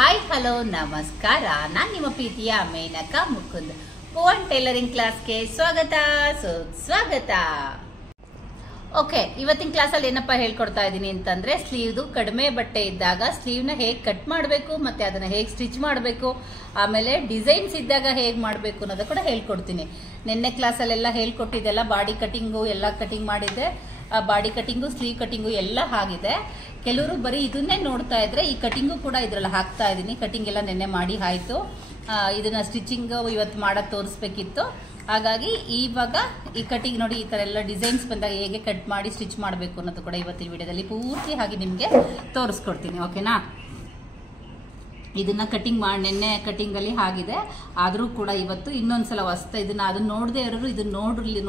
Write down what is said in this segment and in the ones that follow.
Hi hello ನಮಸ್ಕಾರ. ನಾನು ನಿಮ್ಮ ಪ್ರೀತಿಯ ಮೇನಕಾ ಮುಕುಂದ್. ಪವನ್ ಟೈಲರಿಂಗ್ ಕ್ಲಾಸ್ಗೆ ಸ್ವಾಗತ. ಓಕೆ, ಇವತ್ತಿನ ಕ್ಲಾಸಲ್ಲಿ ಏನಪ್ಪಾ ಹೇಳ್ಕೊಡ್ತಾ ಇದ್ದೀನಿ ಅಂತಂದ್ರೆ, ಸ್ಲೀವ್ದು ಕಡಿಮೆ ಬಟ್ಟೆ ಇದ್ದಾಗ ಸ್ಲೀವ್ನ ಹೇಗೆ ಕಟ್ ಮಾಡಬೇಕು, ಮತ್ತೆ ಅದನ್ನ ಹೇಗೆ ಸ್ಟಿಚ್ ಮಾಡಬೇಕು, ಆಮೇಲೆ ಡಿಸೈನ್ಸ್ ಇದ್ದಾಗ ಹೇಗೆ ಮಾಡಬೇಕು ಅನ್ನೋದು ಕೂಡ ಹೇಳ್ಕೊಡ್ತೀನಿ. ನಿನ್ನೆ ಕ್ಲಾಸಲ್ಲೆಲ್ಲ ಹೇಳ್ಕೊಟ್ಟಿದ್ದೆಲ್ಲ ಬಾಡಿ ಕಟಿಂಗು ಎಲ್ಲ ಕಟಿಂಗ್ ಮಾಡಿದ್ದೆ. ಬಾಡಿ ಕಟಿಂಗು, ಸ್ಲೀವ್ ಕಟಿಂಗು ಎಲ್ಲ ಆಗಿದೆ. ಕೆಲವರು ಬರೀ ಇದನ್ನೇ ನೋಡ್ತಾ ಇದ್ರೆ ಈ ಕಟಿಂಗು ಕೂಡ ಇದ್ರಲ್ಲಿ ಹಾಕ್ತಾ ಇದ್ದೀನಿ. ಕಟಿಂಗ್ ಎಲ್ಲ ನೆನ್ನೆ ಮಾಡಿ ಆಯ್ತು. ಇದನ್ನ ಸ್ಟಿಚಿಂಗ್ ಇವತ್ತು ಮಾಡೋದು ತೋರಿಸ್ಬೇಕಿತ್ತು. ಹಾಗಾಗಿ ಇವಾಗ ಈ ಕಟಿಂಗ್ ನೋಡಿ, ಈ ತರ ಎಲ್ಲ ಡಿಸೈನ್ಸ್ ಬಂದಾಗ ಹೇಗೆ ಕಟ್ ಮಾಡಿ ಸ್ಟಿಚ್ ಮಾಡಬೇಕು ಅನ್ನೋದು ಕೂಡ ಇವತ್ತಿನ ವಿಡಿಯೋದಲ್ಲಿ ಪೂರ್ತಿ ಆಗಿ ನಿಮಗೆ ತೋರಿಸ್ಕೊಡ್ತೀನಿ. ಓಕೆನಾ? ಇದನ್ನ ಕಟಿಂಗ್ ಮಾಡಿ ನೆನ್ನೆ ಕಟಿಂಗ್ ಅಲ್ಲಿ ಆಗಿದೆ. ಆದ್ರೂ ಕೂಡ ಇವತ್ತು ಇನ್ನೊಂದ್ಸಲ ಅದನ್ನ ನೋಡದೆ ಇರೋರು ಇದನ್ನ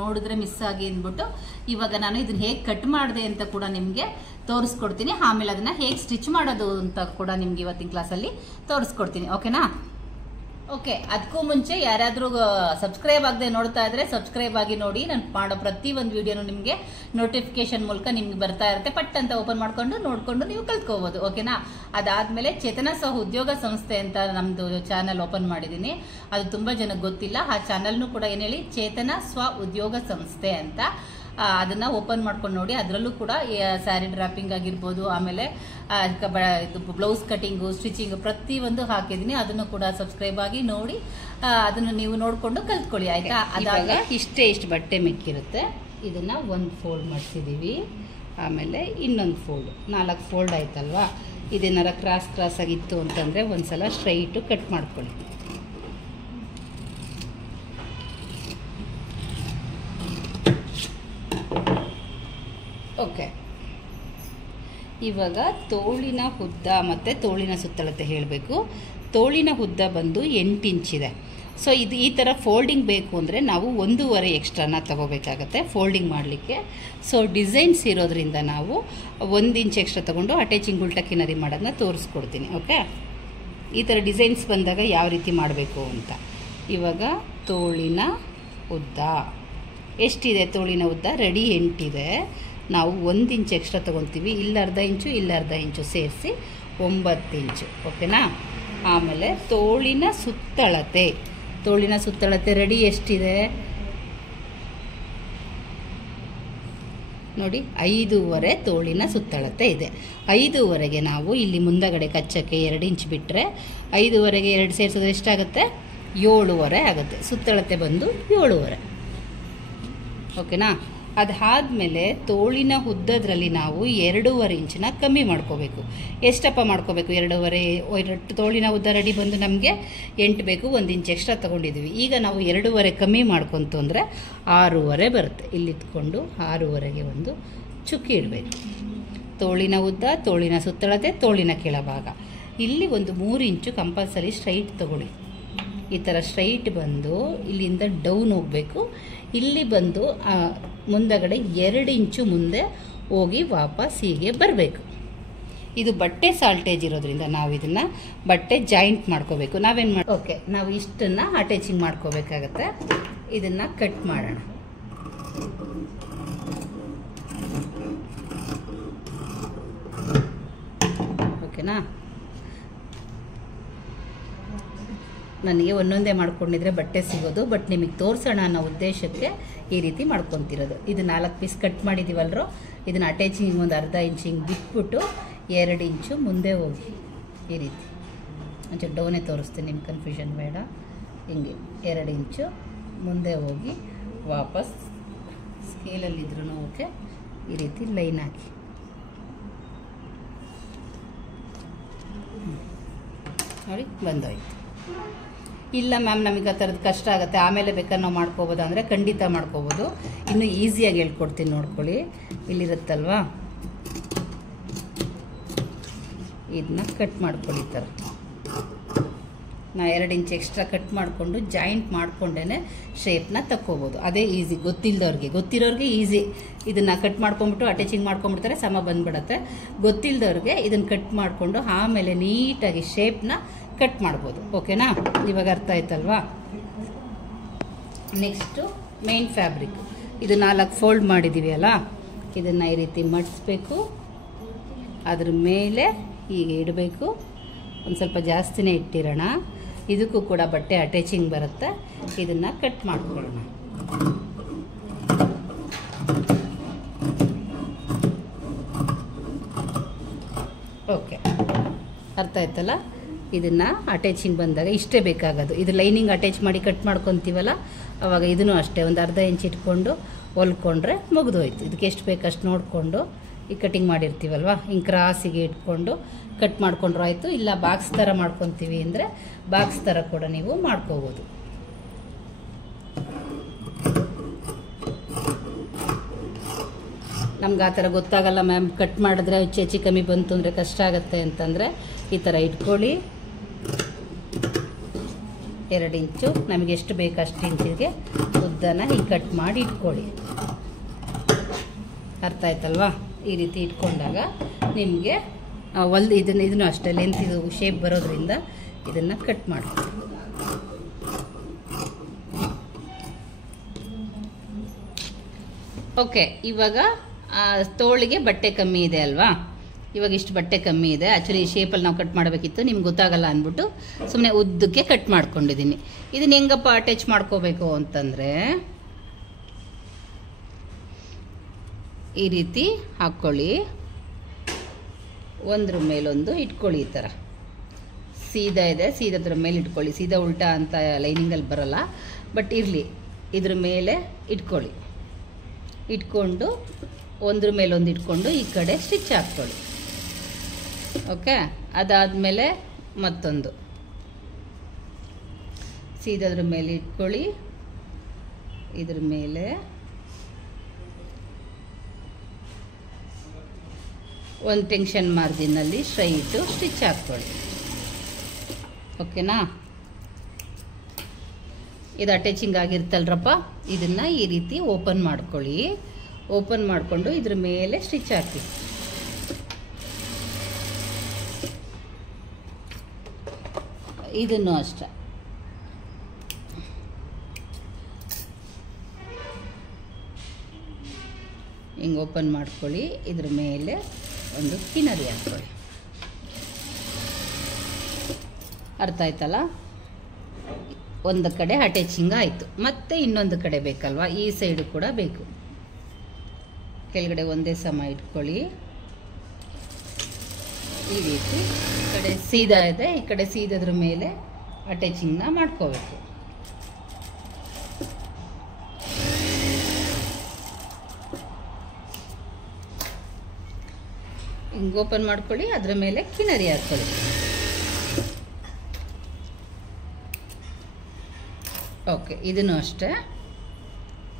ನೋಡಿದ್ರೆ ಮಿಸ್ ಆಗಿ ಅಂದ್ಬಿಟ್ಟು ಇವಾಗ ನಾನು ಇದನ್ನ ಹೇಗೆ ಕಟ್ ಮಾಡಿದೆ ಅಂತ ಕೂಡ ನಿಮ್ಗೆ ತೋರಿಸ್ಕೊಡ್ತೀನಿ. ಆಮೇಲೆ ಅದನ್ನ ಹೇಗೆ ಸ್ಟಿಚ್ ಮಾಡೋದು ಅಂತ ಕೂಡ ನಿಮ್ಗೆ ಇವತ್ತಿನ ಕ್ಲಾಸಲ್ಲಿ ತೋರಿಸ್ಕೊಡ್ತೀನಿ. ಓಕೆನಾ? ಓಕೆ, ಅದಕ್ಕೂ ಮುಂಚೆ ಯಾರಾದ್ರೂ ಸಬ್ಸ್ಕ್ರೈಬ್ ಆಗದೆ ನೋಡ್ತಾ ಇದ್ರೆ ಸಬ್ಸ್ಕ್ರೈಬ್ ಆಗಿ ನೋಡಿ. ನಾನು ಮಾಡೋ ಪ್ರತಿ ಒಂದು ವಿಡಿಯೋನು ನಿಮಗೆ ನೋಟಿಫಿಕೇಶನ್ ಮೂಲಕ ನಿಮ್ಗೆ ಬರ್ತಾ ಇರುತ್ತೆ. ಪಟ್ ಅಂತ ಓಪನ್ ಮಾಡ್ಕೊಂಡು ನೋಡ್ಕೊಂಡು ನೀವು ಕಲ್ತ್ಕೋಬಹುದು. ಓಕೆನಾ? ಅದಾದ್ಮೇಲೆ ಚೇತನ ಸಹ ಉದ್ಯೋಗ ಸಂಸ್ಥೆ ಅಂತ ನಮ್ದು ಚಾನಲ್ ಓಪನ್ ಮಾಡಿದೀನಿ. ಅದು ತುಂಬಾ ಜನಕ್ಕೆ ಗೊತ್ತಿಲ್ಲ. ಆ ಚಾನಲ್ನು ಕೂಡ ಏನ್ ಹೇಳಿ, ಚೇತನ ಸ್ವ ಉದ್ಯೋಗ ಸಂಸ್ಥೆ ಅಂತ. ಅದನ್ನ ಓಪನ್ ಮಾಡ್ಕೊಂಡು ನೋಡಿ. ಅದರಲ್ಲೂ ಕೂಡ ಸ್ಯಾರಿ ಡ್ರಾಪಿಂಗ್ ಆಗಿರ್ಬೋದು, ಆಮೇಲೆ ಬ್ಲೌಸ್ ಕಟಿಂಗು, ಸ್ಟಿಚಿಂಗ್ ಪ್ರತಿಯೊಂದು ಹಾಕಿದೀನಿ. ಅದನ್ನು ಕೂಡ ಸಬ್ಸ್ಕ್ರೈಬ್ ಆಗಿ ನೋಡಿ, ಅದನ್ನು ನೀವು ನೋಡ್ಕೊಂಡು ಕಲ್ತ್ಕೊಳ್ಳಿ. ಆಯ್ತಾ? ಅದಾಗ ಇಷ್ಟು ಬಟ್ಟೆ ಮಿಕ್ಕಿರುತ್ತೆ. ಇದನ್ನ ಒಂದು ಫೋಲ್ಡ್ ಮಾಡಿಸಿದೀವಿ. ಆಮೇಲೆ ಇನ್ನೊಂದು ಫೋಲ್ಡ್, 4 ಫೋಲ್ಡ್ ಆಯ್ತಲ್ವಾ? ಇದೇನಾರ ಕ್ರಾಸ್ ಆಗಿತ್ತು ಅಂತಂದ್ರೆ ಒಂದ್ಸಲ ಸ್ಟ್ರೈಟು ಕಟ್ ಮಾಡ್ಕೊಳ್ಳಿ. ಓಕೆ, ಇವಾಗ ತೋಳಿನ ಉದ್ದ ಮತ್ತು ತೋಳಿನ ಸುತ್ತಳತೆ ಹೇಳಬೇಕು. ತೋಳಿನ ಉದ್ದ ಬಂದು 8 ಇಂಚಿದೆ. ಸೊ ಇದು ಈ ಥರ ಫೋಲ್ಡಿಂಗ್ ಬೇಕು ಅಂದರೆ ನಾವು 1.5 ಎಕ್ಸ್ಟ್ರಾನ ತಗೋಬೇಕಾಗತ್ತೆ ಫೋಲ್ಡಿಂಗ್ ಮಾಡಲಿಕ್ಕೆ. ಸೊ ಡಿಸೈನ್ಸ್ ಇರೋದ್ರಿಂದ ನಾವು 1 ಇಂಚ್ ಎಕ್ಸ್ಟ್ರಾ ತಗೊಂಡು ಅಟ್ಯಾಚಿಂಗ್ ಉಲ್ಟಾ ಕಿನರಿ ಮಾಡೋದನ್ನ ತೋರಿಸ್ಕೊಡ್ತೀನಿ. ಓಕೆ, ಈ ಥರ ಡಿಸೈನ್ಸ್ ಬಂದಾಗ ಯಾವ ರೀತಿ ಮಾಡಬೇಕು ಅಂತ. ಇವಾಗ ತೋಳಿನ ಉದ್ದ ಎಷ್ಟಿದೆ? ತೋಳಿನ ಉದ್ದ ರೆಡಿ 8 ಇದೆ. ನಾವು 1 ಇಂಚ್ ಎಕ್ಸ್ಟ್ರಾ ತೊಗೊತೀವಿ. ಇಲ್ಲಿ ಅರ್ಧ ಇಂಚು ಸೇರಿಸಿ 9 ಇಂಚು. ಓಕೆನಾ? ಆಮೇಲೆ ತೋಳಿನ ಸುತ್ತಳತೆ ರೆಡಿ ಎಷ್ಟಿದೆ ನೋಡಿ, 5.5 ತೋಳಿನ ಸುತ್ತಳತೆ ಇದೆ. 5.5ಗೆ ನಾವು ಇಲ್ಲಿ ಮುಂದಗಡೆ ಕಚ್ಚಕ್ಕೆ 2 ಇಂಚ್ ಬಿಟ್ಟರೆ 5.5ಗೆ 2 ಸೇರಿಸಿದ್ರೆ ಎಷ್ಟಾಗುತ್ತೆ? 7.5 ಆಗುತ್ತೆ. ಸುತ್ತಳತೆ ಬಂದು 7.5. ಓಕೆನಾ? ಅದಾದಮೇಲೆ ತೋಳಿನ ಉದ್ದದ್ರಲ್ಲಿ ನಾವು 2.5 ಇಂಚನ್ನ ಕಮ್ಮಿ ಮಾಡ್ಕೋಬೇಕು. ಎಷ್ಟಪ್ಪ ಮಾಡ್ಕೋಬೇಕು? 2.5. ತೋಳಿನ ಉದ್ದ ರೆಡಿ ಬಂದು ನಮಗೆ 8 ಬೇಕು. 1 ಇಂಚ್ ಎಕ್ಸ್ಟ್ರಾ ತೊಗೊಂಡಿದ್ದೀವಿ. ಈಗ ನಾವು 2.5 ಕಮ್ಮಿ ಮಾಡ್ಕೊಂತು ಅಂದರೆ 6.5 ಬರುತ್ತೆ. ಇಲ್ಲಿತ್ಕೊಂಡು 6.5ಗೆ ಒಂದು ಚುಕ್ಕಿ ಇಡಬೇಕು. ತೋಳಿನ ಉದ್ದ, ತೋಳಿನ ಸುತ್ತಳತೆ, ತೋಳಿನ ಕೆಳಭಾಗ. ಇಲ್ಲಿ ಒಂದು 3 ಇಂಚು ಕಂಪಲ್ಸರಿ ಸ್ಟ್ರೈಟ್ ತಗೊಳ್ಳಿ. ಈ ಥರ ಸ್ಟ್ರೈಟ್ ಬಂದು ಇಲ್ಲಿಂದ ಡೌನ್ ಹೋಗಬೇಕು. ಇಲ್ಲಿ ಬಂದು ಮುಂದಗಡೆ 2 ಇಂಚು ಮುಂದೆ ಹೋಗಿ ವಾಪಸ್ ಹೀಗೆ ಬರಬೇಕು. ಇದು ಬಟ್ಟೆ ಸಾಲ್ಟೇಜ್ ಇರೋದ್ರಿಂದ ನಾವು ಇದನ್ನ ಬಟ್ಟೆ ಜಾಯಿಂಟ್ ಮಾಡ್ಕೋಬೇಕು. ಓಕೆ, ನಾವು ಇಷ್ಟನ್ನ ಅಟ್ಯಾಚಿಂಗ್ ಮಾಡ್ಕೋಬೇಕಾಗತ್ತೆ. ಇದನ್ನ ಕಟ್ ಮಾಡೋಣ. ಓಕೆನಾ? ನನಗೆ ಒಂದೊಂದೇ ಮಾಡ್ಕೊಂಡಿದ್ರೆ ಬಟ್ಟೆ ಸಿಗೋದು, ಬಟ್ ನಿಮಗೆ ತೋರಿಸೋಣ ಅನ್ನೋ ಉದ್ದೇಶಕ್ಕೆ ಈ ರೀತಿ ಮಾಡ್ಕೊತಿರೋದು. ಇದು 4 ಪೀಸ್ ಕಟ್ ಮಾಡಿದ್ದೀವಲ್ರೋ, ಇದನ್ನ ಅಟ್ಯಾಚಿಂಗ್ ಒಂದು ಅರ್ಧ ಇಂಚ್ ಹಿಂಗೆ ಬಿಟ್ಬಿಟ್ಟು 2 ಇಂಚು ಮುಂದೆ ಹೋಗಿ ಈ ರೀತಿ ಒಂಚೂರು ಡೌನೇ ತೋರಿಸ್ತೀನಿ, ನಿಮ್ಮ ಕನ್ಫ್ಯೂಷನ್ ಬೇಡ. ಹಿಂಗೆ 2 ಇಂಚು ಮುಂದೆ ಹೋಗಿ ವಾಪಸ್ ಸ್ಕೇಲಲ್ಲಿದ್ರೂ ಓಕೆ, ಈ ರೀತಿ ಲೈನ್ ಹಾಕಿ ನೋಡಿ ಬಂದೋಯ್ತು. ಇಲ್ಲ ಮ್ಯಾಮ್, ನಮಗೆ ಆ ಥರದ್ದು ಕಷ್ಟ ಆಗುತ್ತೆ, ಆಮೇಲೆ ಬೇಕಾದ್ರೆ ನಾವು ಮಾಡ್ಕೋಬೋದು ಅಂದರೆ ಖಂಡಿತ ಮಾಡ್ಕೋಬೋದು. ಇನ್ನೂ ಈಸಿಯಾಗಿ ಹೇಳ್ಕೊಡ್ತೀನಿ ನೋಡ್ಕೊಳ್ಳಿ. ಇಲ್ಲಿರುತ್ತಲ್ವಾ, ಇದನ್ನ ಕಟ್ ಮಾಡ್ಕೊಳ್ಳಿ. ಈ ಥರ ನಾ 2 ಇಂಚ್ ಎಕ್ಸ್ಟ್ರಾ ಕಟ್ ಮಾಡಿಕೊಂಡು ಜಾಯಿಂಟ್ ಮಾಡ್ಕೊಂಡೇ ಶೇಪ್ನ ತಕ್ಕೋಬೋದು. ಅದೇ ಈಸಿ. ಗೊತ್ತಿರೋರಿಗೆ ಈಸಿ. ಇದನ್ನು ಕಟ್ ಮಾಡ್ಕೊಂಡ್ಬಿಟ್ಟು ಅಟ್ಯಾಚಿಂಗ್ ಮಾಡ್ಕೊಂಡ್ಬಿಡ್ತಾರೆ, ಸಮ ಬಂದ್ಬಿಡತ್ತೆ. ಗೊತ್ತಿಲ್ಲದವ್ರಿಗೆ ಇದನ್ನು ಕಟ್ ಮಾಡಿಕೊಂಡು ಆಮೇಲೆ ನೀಟಾಗಿ ಶೇಪ್ನ ಕಟ್ ಮಾಡ್ಬೋದು. ಓಕೆನಾ? ಇವಾಗ ಅರ್ಥ ಆಯ್ತಲ್ವಾ? Next main fabric. ಇದು 4 ಫೋಲ್ಡ್ ಮಾಡಿದ್ದೀವಿ ಅಲ್ಲ, ಇದನ್ನು ಈ ರೀತಿ ಮಡಿಸ್ಬೇಕು. ಅದ್ರ ಮೇಲೆ ಹೀಗೆ ಇಡಬೇಕು. ಒಂದು ಸ್ವಲ್ಪ ಜಾಸ್ತಿನೇ ಇಟ್ಟಿರೋಣ. ಇದಕ್ಕೂ ಕೂಡ ಬಟ್ಟೆ ಅಟ್ಯಾಚಿಂಗ್ ಬರುತ್ತೆ. ಇದನ್ನು ಕಟ್ ಮಾಡ್ಕೊಳ್ಳೋಣ. ಓಕೆ, ಅರ್ಥ ಆಯ್ತಲ್ಲ? ಇದನ್ನು ಅಟ್ಯಾಚಿಂಗ್ ಬಂದಾಗ ಇಷ್ಟೇ ಬೇಕಾಗೋದು. ಇದು ಲೈನಿಂಗ್ ಅಟ್ಯಾಚ್ ಮಾಡಿ ಕಟ್ ಮಾಡ್ಕೊತೀವಲ್ಲ, ಆವಾಗ ಇದನ್ನು ಅಷ್ಟೇ ಒಂದು ಅರ್ಧ ಇಂಚ್ ಇಟ್ಕೊಂಡು ಹೊಲ್ಕೊಂಡ್ರೆ ಮುಗಿದೋಯ್ತು. ಇದಕ್ಕೆ ಎಷ್ಟು ಬೇಕಷ್ಟು ನೋಡಿಕೊಂಡು ಈ ಕಟಿಂಗ್ ಮಾಡಿರ್ತೀವಲ್ವ, ಹಿಂಗೆ ಕ್ರಾಸಿಗೆ ಇಟ್ಕೊಂಡು ಕಟ್ ಮಾಡ್ಕೊಂಡ್ರು ಆಯಿತು. ಇಲ್ಲ ಬಾಕ್ಸ್ ಥರ ಮಾಡ್ಕೊತೀವಿ ಅಂದರೆ ಬಾಕ್ಸ್ ಥರ ಕೂಡ ನೀವು ಮಾಡ್ಕೋಬೋದು. ನಮ್ಗೆ ಆ ಥರ ಗೊತ್ತಾಗಲ್ಲ ಮ್ಯಾಮ್, ಕಟ್ ಮಾಡಿದ್ರೆ ಹೆಚ್ಚು ಕಮ್ಮಿ ಬಂತು ಅಂದರೆ ಕಷ್ಟ ಆಗುತ್ತೆ ಅಂತಂದರೆ ಈ ಥರ ಇಟ್ಕೊಳ್ಳಿ. 2 ಇಂಚು ನಮಗೆ ಎಷ್ಟು ಬೇಕು ಅಷ್ಟು ಇಂಚಿಗೆ ಉದ್ದನ ಹೀಗೆ ಕಟ್ ಮಾಡಿ ಇಟ್ಕೊಳ್ಳಿ. ಅರ್ಥ ಆಯ್ತಲ್ವಾ? ಈ ರೀತಿ ಇಟ್ಕೊಂಡಾಗ ನಿಮಗೆ ಇದನ್ನು ಅಷ್ಟೇ ಲೆಂತ್ ಇದು ಶೇಪ್ ಬರೋದ್ರಿಂದ ಇದನ್ನು ಕಟ್ ಮಾಡ್ಕೊಳ್ಳಿ. ಓಕೆ, ಇವಾಗ ತೋಳಿಗೆ ಬಟ್ಟೆ ಕಮ್ಮಿ ಇದೆ ಅಲ್ವಾ? ಇವಾಗ ಇಷ್ಟು ಬಟ್ಟೆ ಕಮ್ಮಿ ಇದೆ. ಆ್ಯಕ್ಚುಲಿ ಈ ಶೇಪಲ್ಲಿ ನಾವು ಕಟ್ ಮಾಡಬೇಕಿತ್ತು, ನಿಮ್ಗೆ ಗೊತ್ತಾಗಲ್ಲ ಅಂದ್ಬಿಟ್ಟು ಸುಮ್ಮನೆ ಉದ್ದಕ್ಕೆ ಕಟ್ ಮಾಡ್ಕೊಂಡಿದ್ದೀನಿ. ಇದನ್ನ ಹೆಂಗಪ್ಪ ಅಟ್ಯಾಚ್ ಮಾಡ್ಕೋಬೇಕು ಅಂತಂದರೆ ಈ ರೀತಿ ಹಾಕ್ಕೊಳ್ಳಿ. ಒಂದ್ರ ಮೇಲೊಂದು ಇಟ್ಕೊಳ್ಳಿ. ಈ ಥರ ಸೀದಾ ಇದೆ, ಸೀದಾದ್ರ ಮೇಲೆ ಇಟ್ಕೊಳ್ಳಿ. ಸೀದಾ ಉಲ್ಟಾ ಅಂತ ಲೈನಿಂಗಲ್ಲಿ ಬರೋಲ್ಲ, ಬಟ್ ಇರಲಿ. ಇದ್ರ ಮೇಲೆ ಇಟ್ಕೊಳ್ಳಿ. ಇಟ್ಕೊಂಡು ಒಂದ್ರ ಮೇಲೊಂದು ಇಟ್ಕೊಂಡು ಈ ಕಡೆ ಸ್ಟಿಚ್ ಹಾಕ್ಕೊಳ್ಳಿ. ಓಕೆ, ಅದಾದಮೇಲೆ ಮತ್ತೊಂದು ಸೀದಾದ್ರ ಮೇಲೆ ಇಟ್ಕೊಳ್ಳಿ. ಇದ್ರ ಮೇಲೆ ಒಂದು ಟೆನ್ಷನ್ ಮಾರ್ಜಿನಲ್ಲಿ ಸ್ಟ್ರೈಟು ಸ್ಟಿಚ್ ಹಾಕ್ಕೊಳ್ಳಿ. ಓಕೆನಾ? ಇದು ಅಟ್ಯಾಚಿಂಗ್ ಆಗಿರ್ತಲ್ರಪ್ಪ, ಇದನ್ನು ಈ ರೀತಿ ಓಪನ್ ಮಾಡ್ಕೊಳ್ಳಿ. ಓಪನ್ ಮಾಡಿಕೊಂಡು ಇದ್ರ ಮೇಲೆ ಸ್ಟಿಚ್ ಹಾಕಿ. ಇದನ್ನು ಅಷ್ಟೇ ಹಿಂಗೆ ಓಪನ್ ಮಾಡ್ಕೊಳ್ಳಿ. ಇದ್ರ ಮೇಲೆ ಒಂದು ಕಿನರಿ ಹಾಕ್ಕೊಳ್ಳಿ. ಅರ್ಥ ಆಯ್ತಲ್ಲ? ಒಂದು ಕಡೆ ಅಟ್ಯಾಚಿಂಗ್ ಆಯಿತು. ಮತ್ತೆ ಇನ್ನೊಂದು ಕಡೆ ಬೇಕಲ್ವಾ? ಈ ಸೈಡು ಕೂಡ ಬೇಕು. ಕೆಳಗಡೆ ಒಂದೇ ಸಮ ಇಟ್ಕೊಳ್ಳಿ. ಈ ರೀತಿ ಈ ಕಡೆ ಸೀದಾ ಇದೆ, ಈ ಕಡೆ ಸೀದಾದ್ರ ಮೇಲೆ ಅಟ್ಯಾಚಿಂಗ್ನ ಮಾಡ್ಕೋಬೇಕು. ಹಿಂಗೆ ಓಪನ್ ಮಾಡ್ಕೊಳ್ಳಿ. ಅದರ ಮೇಲೆ ಕಿನರಿ ಹಾಕ್ಕೊಳ್ಳಿ. ಓಕೆ, ಇದನ್ನು ಅಷ್ಟೇ.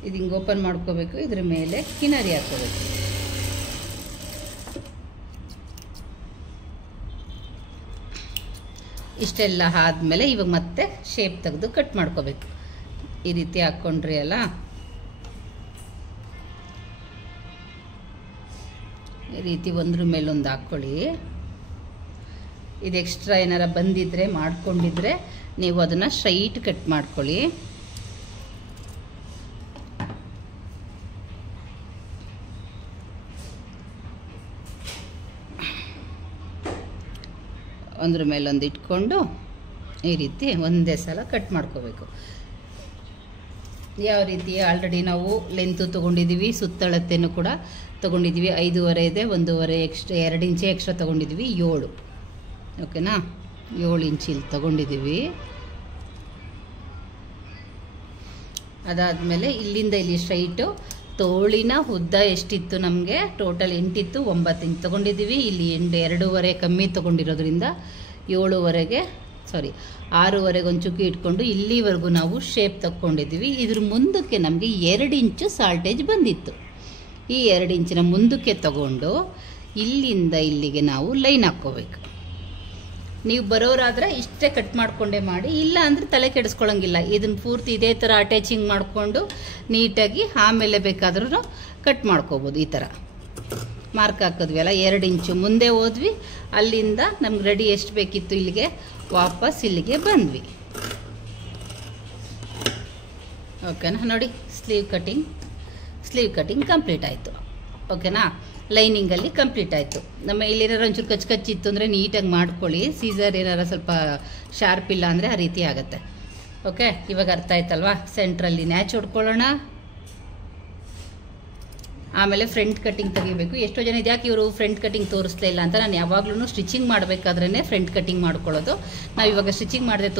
ಇದು ಹಿಂಗೆ ಓಪನ್ ಮಾಡ್ಕೋಬೇಕು. ಇದ್ರ ಮೇಲೆ ಕಿನರಿ ಹಾಕ್ಕೋಬೇಕು. ಇಷ್ಟೆಲ್ಲ ಆದಮೇಲೆ ಇವಾಗ ಮತ್ತೆ ಶೇಪ್ ತೆಗೆದು ಕಟ್ ಮಾಡ್ಕೋಬೇಕು. ಈ ರೀತಿ ಹಾಕ್ಕೊಂಡ್ರಿ ಅಲ್ಲ, ಈ ರೀತಿ ಒಂದ್ರ ಮೇಲೊಂದು ಹಾಕ್ಕೊಳ್ಳಿ. ಇದು ಎಕ್ಸ್ಟ್ರಾ ಏನಾರ ಬಂದಿದ್ರೆ ಮಾಡ್ಕೊಂಡಿದ್ರೆ ನೀವು ಅದನ್ನು ಸ್ಟ್ರೈಟ್ ಕಟ್ ಮಾಡ್ಕೊಳ್ಳಿ. ಒಂದ್ರ ಮೇಲೊಂದು ಇಟ್ಕೊಂಡು ಈ ರೀತಿ ಒಂದೇ ಸಲ ಕಟ್ ಮಾಡ್ಕೋಬೇಕು. ಯಾವ ರೀತಿ ಆಲ್ರೆಡಿ ನಾವು ಲೆಂತು ತೊಗೊಂಡಿದ್ದೀವಿ, ಸುತ್ತಳತೆನೂ ಕೂಡ ತೊಗೊಂಡಿದ್ದೀವಿ. 5.5 ಇದೆ, 1.5 ಎಕ್ಸ್ಟ್ರಾ 2 ಇಂಚೆ ಎಕ್ಸ್ಟ್ರಾ ತೊಗೊಂಡಿದ್ದೀವಿ. 7 ಓಕೆನಾ? 7 ಇಂಚ್ ಇಲ್ಲಿ ತೊಗೊಂಡಿದ್ದೀವಿ. ಅದಾದಮೇಲೆ ಇಲ್ಲಿಂದ ಇಲ್ಲಿ ಸ್ಟ್ರೈಟು ತೋಳಿನ ಉದ್ದ ಎಷ್ಟಿತ್ತು ನಮಗೆ? ಟೋಟಲ್ 8 ಇತ್ತು, 9 ಇಂಚ್ ತೊಗೊಂಡಿದ್ದೀವಿ. ಇಲ್ಲಿ 2.5 ಕಮ್ಮಿ ತೊಗೊಂಡಿರೋದ್ರಿಂದ 6.5 ಒಂದು ಚುಕ್ಕಿ ಇಟ್ಕೊಂಡು ಇಲ್ಲಿವರೆಗೂ ನಾವು ಶೇಪ್ ತಗೊಂಡಿದ್ದೀವಿ. ಇದ್ರ ಮುಂದಕ್ಕೆ ನಮಗೆ 2 ಇಂಚು ಸಾಲ್ಟೇಜ್ ಬಂದಿತ್ತು. ಈ 2 ಇಂಚಿನ ಮುಂದಕ್ಕೆ ತಗೊಂಡು ಇಲ್ಲಿಂದ ಇಲ್ಲಿಗೆ ನಾವು ಲೈನ್ ಹಾಕ್ಕೋಬೇಕು. ನೀವು ಬರೋರಾದರೆ ಇಷ್ಟೇ ಕಟ್ ಮಾಡಿಕೊಂಡೇ ಮಾಡಿ, ಇಲ್ಲ ಅಂದರೆ ತಲೆ ಕೆಡಿಸ್ಕೊಳ್ಳೋಂಗಿಲ್ಲ. ಇದನ್ನು ಪೂರ್ತಿ ಇದೇ ಥರ ಅಟ್ಯಾಚಿಂಗ್ ಮಾಡಿಕೊಂಡು ನೀಟಾಗಿ ಆಮೇಲೆ ಬೇಕಾದ್ರೂ ಕಟ್ ಮಾಡ್ಕೋಬೋದು. ಈ ಥರ ಮಾರ್ಕ್ ಹಾಕಿದ್ವಿ ಅಲ್ಲ, 2 ಇಂಚು ಮುಂದೆ ಹೋದ್ವಿ. ಅಲ್ಲಿಂದ ನಮ್ಗೆ ರೆಡಿ ಎಷ್ಟು ಬೇಕಿತ್ತು ಇಲ್ಲಿಗೆ ವಾಪಸ್ ಇಲ್ಲಿಗೆ ಬಂದ್ವಿ. ಓಕೆನಾ? ನೋಡಿ ಸ್ಲೀವ್ ಕಟಿಂಗ್ ಕಂಪ್ಲೀಟ್ ಆಯಿತು. ಓಕೆನಾ? ಲೈನಿಂಗಲ್ಲಿ ಕಂಪ್ಲೀಟ್ ಆಯಿತು. ನಮ್ಮ ಇಲ್ಲೇನಾರು ಒಂಚೂರು ಕಚ್ಚಿತ್ತು ಅಂದರೆ ನೀಟಾಗಿ ಮಾಡ್ಕೊಳ್ಳಿ. ಸೀಸರ್ ಏನಾರು ಸ್ವಲ್ಪ ಶಾರ್ಪ್ ಇಲ್ಲ ಅಂದರೆ ಆ ರೀತಿ ಆಗುತ್ತೆ. ಓಕೆ, ಇವಾಗ ಅರ್ಥ ಆಯ್ತಲ್ವಾ? ಸೆಂಟ್ರಲ್ಲಿ ನ್ಯಾಚ್ ಹೊಡ್ಕೊಳ್ಳೋಣ. ಆಮೇಲೆ ಫ್ರಂಟ್ ಕಟ್ಟಿಂಗ್ ತೆಗಿಬೇಕು. ಎಷ್ಟೋ ಜನ ಇದ್ಯಾಕೆ ಇವರು ಫ್ರಂಟ್ ಕಟ್ಟಿಂಗ್ ತೋರಿಸ್ತಾ ಇಲ್ಲ ಅಂತ. ನಾನು ಯಾವಾಗಲೂ ಸ್ಟಿಚಿಂಗ್ ಮಾಡಬೇಕಾದ್ರೇ ಫ್ರಂಟ್ ಕಟ್ಟಿಂಗ್ ಮಾಡ್ಕೊಳ್ಳೋದು. ನಾವು ಇವಾಗ ಸ್ಟಿಚಿಂಗ್ ಮಾಡದೆ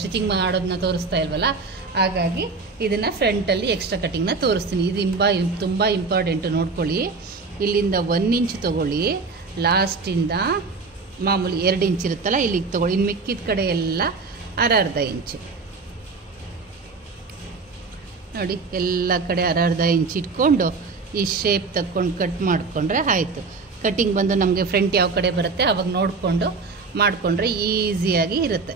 ಸ್ಟಿಚಿಂಗ್ ಮಾಡೋದನ್ನ ತೋರಿಸ್ತಾ ಇಲ್ವಲ್ಲ, ಹಾಗಾಗಿ ಇದನ್ನು ಫ್ರಂಟಲ್ಲಿ ಎಕ್ಸ್ಟ್ರಾ ಕಟ್ಟಿಂಗ್ನ ತೋರಿಸ್ತೀನಿ. ಇದು ತುಂಬ ಇಂಪಾರ್ಟೆಂಟು, ನೋಡ್ಕೊಳ್ಳಿ. ಇಲ್ಲಿಂದ 1 ಇಂಚ್ ತೊಗೊಳ್ಳಿ, ಲಾಸ್ಟಿಂದ ಮಾಮೂಲಿ 2 ಇಂಚ್ ಇರುತ್ತಲ್ಲ ಇಲ್ಲಿಗೆ ತೊಗೊಳ್ಳಿ. ಇನ್ನು ಮಿಕ್ಕಿದ ಕಡೆ ಎಲ್ಲ ಅರ್ಧ ಇಂಚು ನೋಡಿ, ಎಲ್ಲ ಕಡೆ ಅರ್ಧ ಇಂಚ್ ಇಟ್ಕೊಂಡು ಈ ಶೇಪ್ ತಕ್ಕೊಂಡು ಕಟ್ ಮಾಡಿಕೊಂಡ್ರೆ ಆಯಿತು. ಕಟ್ಟಿಂಗ್ ಬಂದು ನಮಗೆ ಫ್ರಂಟ್ ಯಾವ ಕಡೆ ಬರುತ್ತೆ ಅವಾಗ ನೋಡಿಕೊಂಡು ಮಾಡಿಕೊಂಡ್ರೆ ಈಸಿಯಾಗಿ ಇರುತ್ತೆ.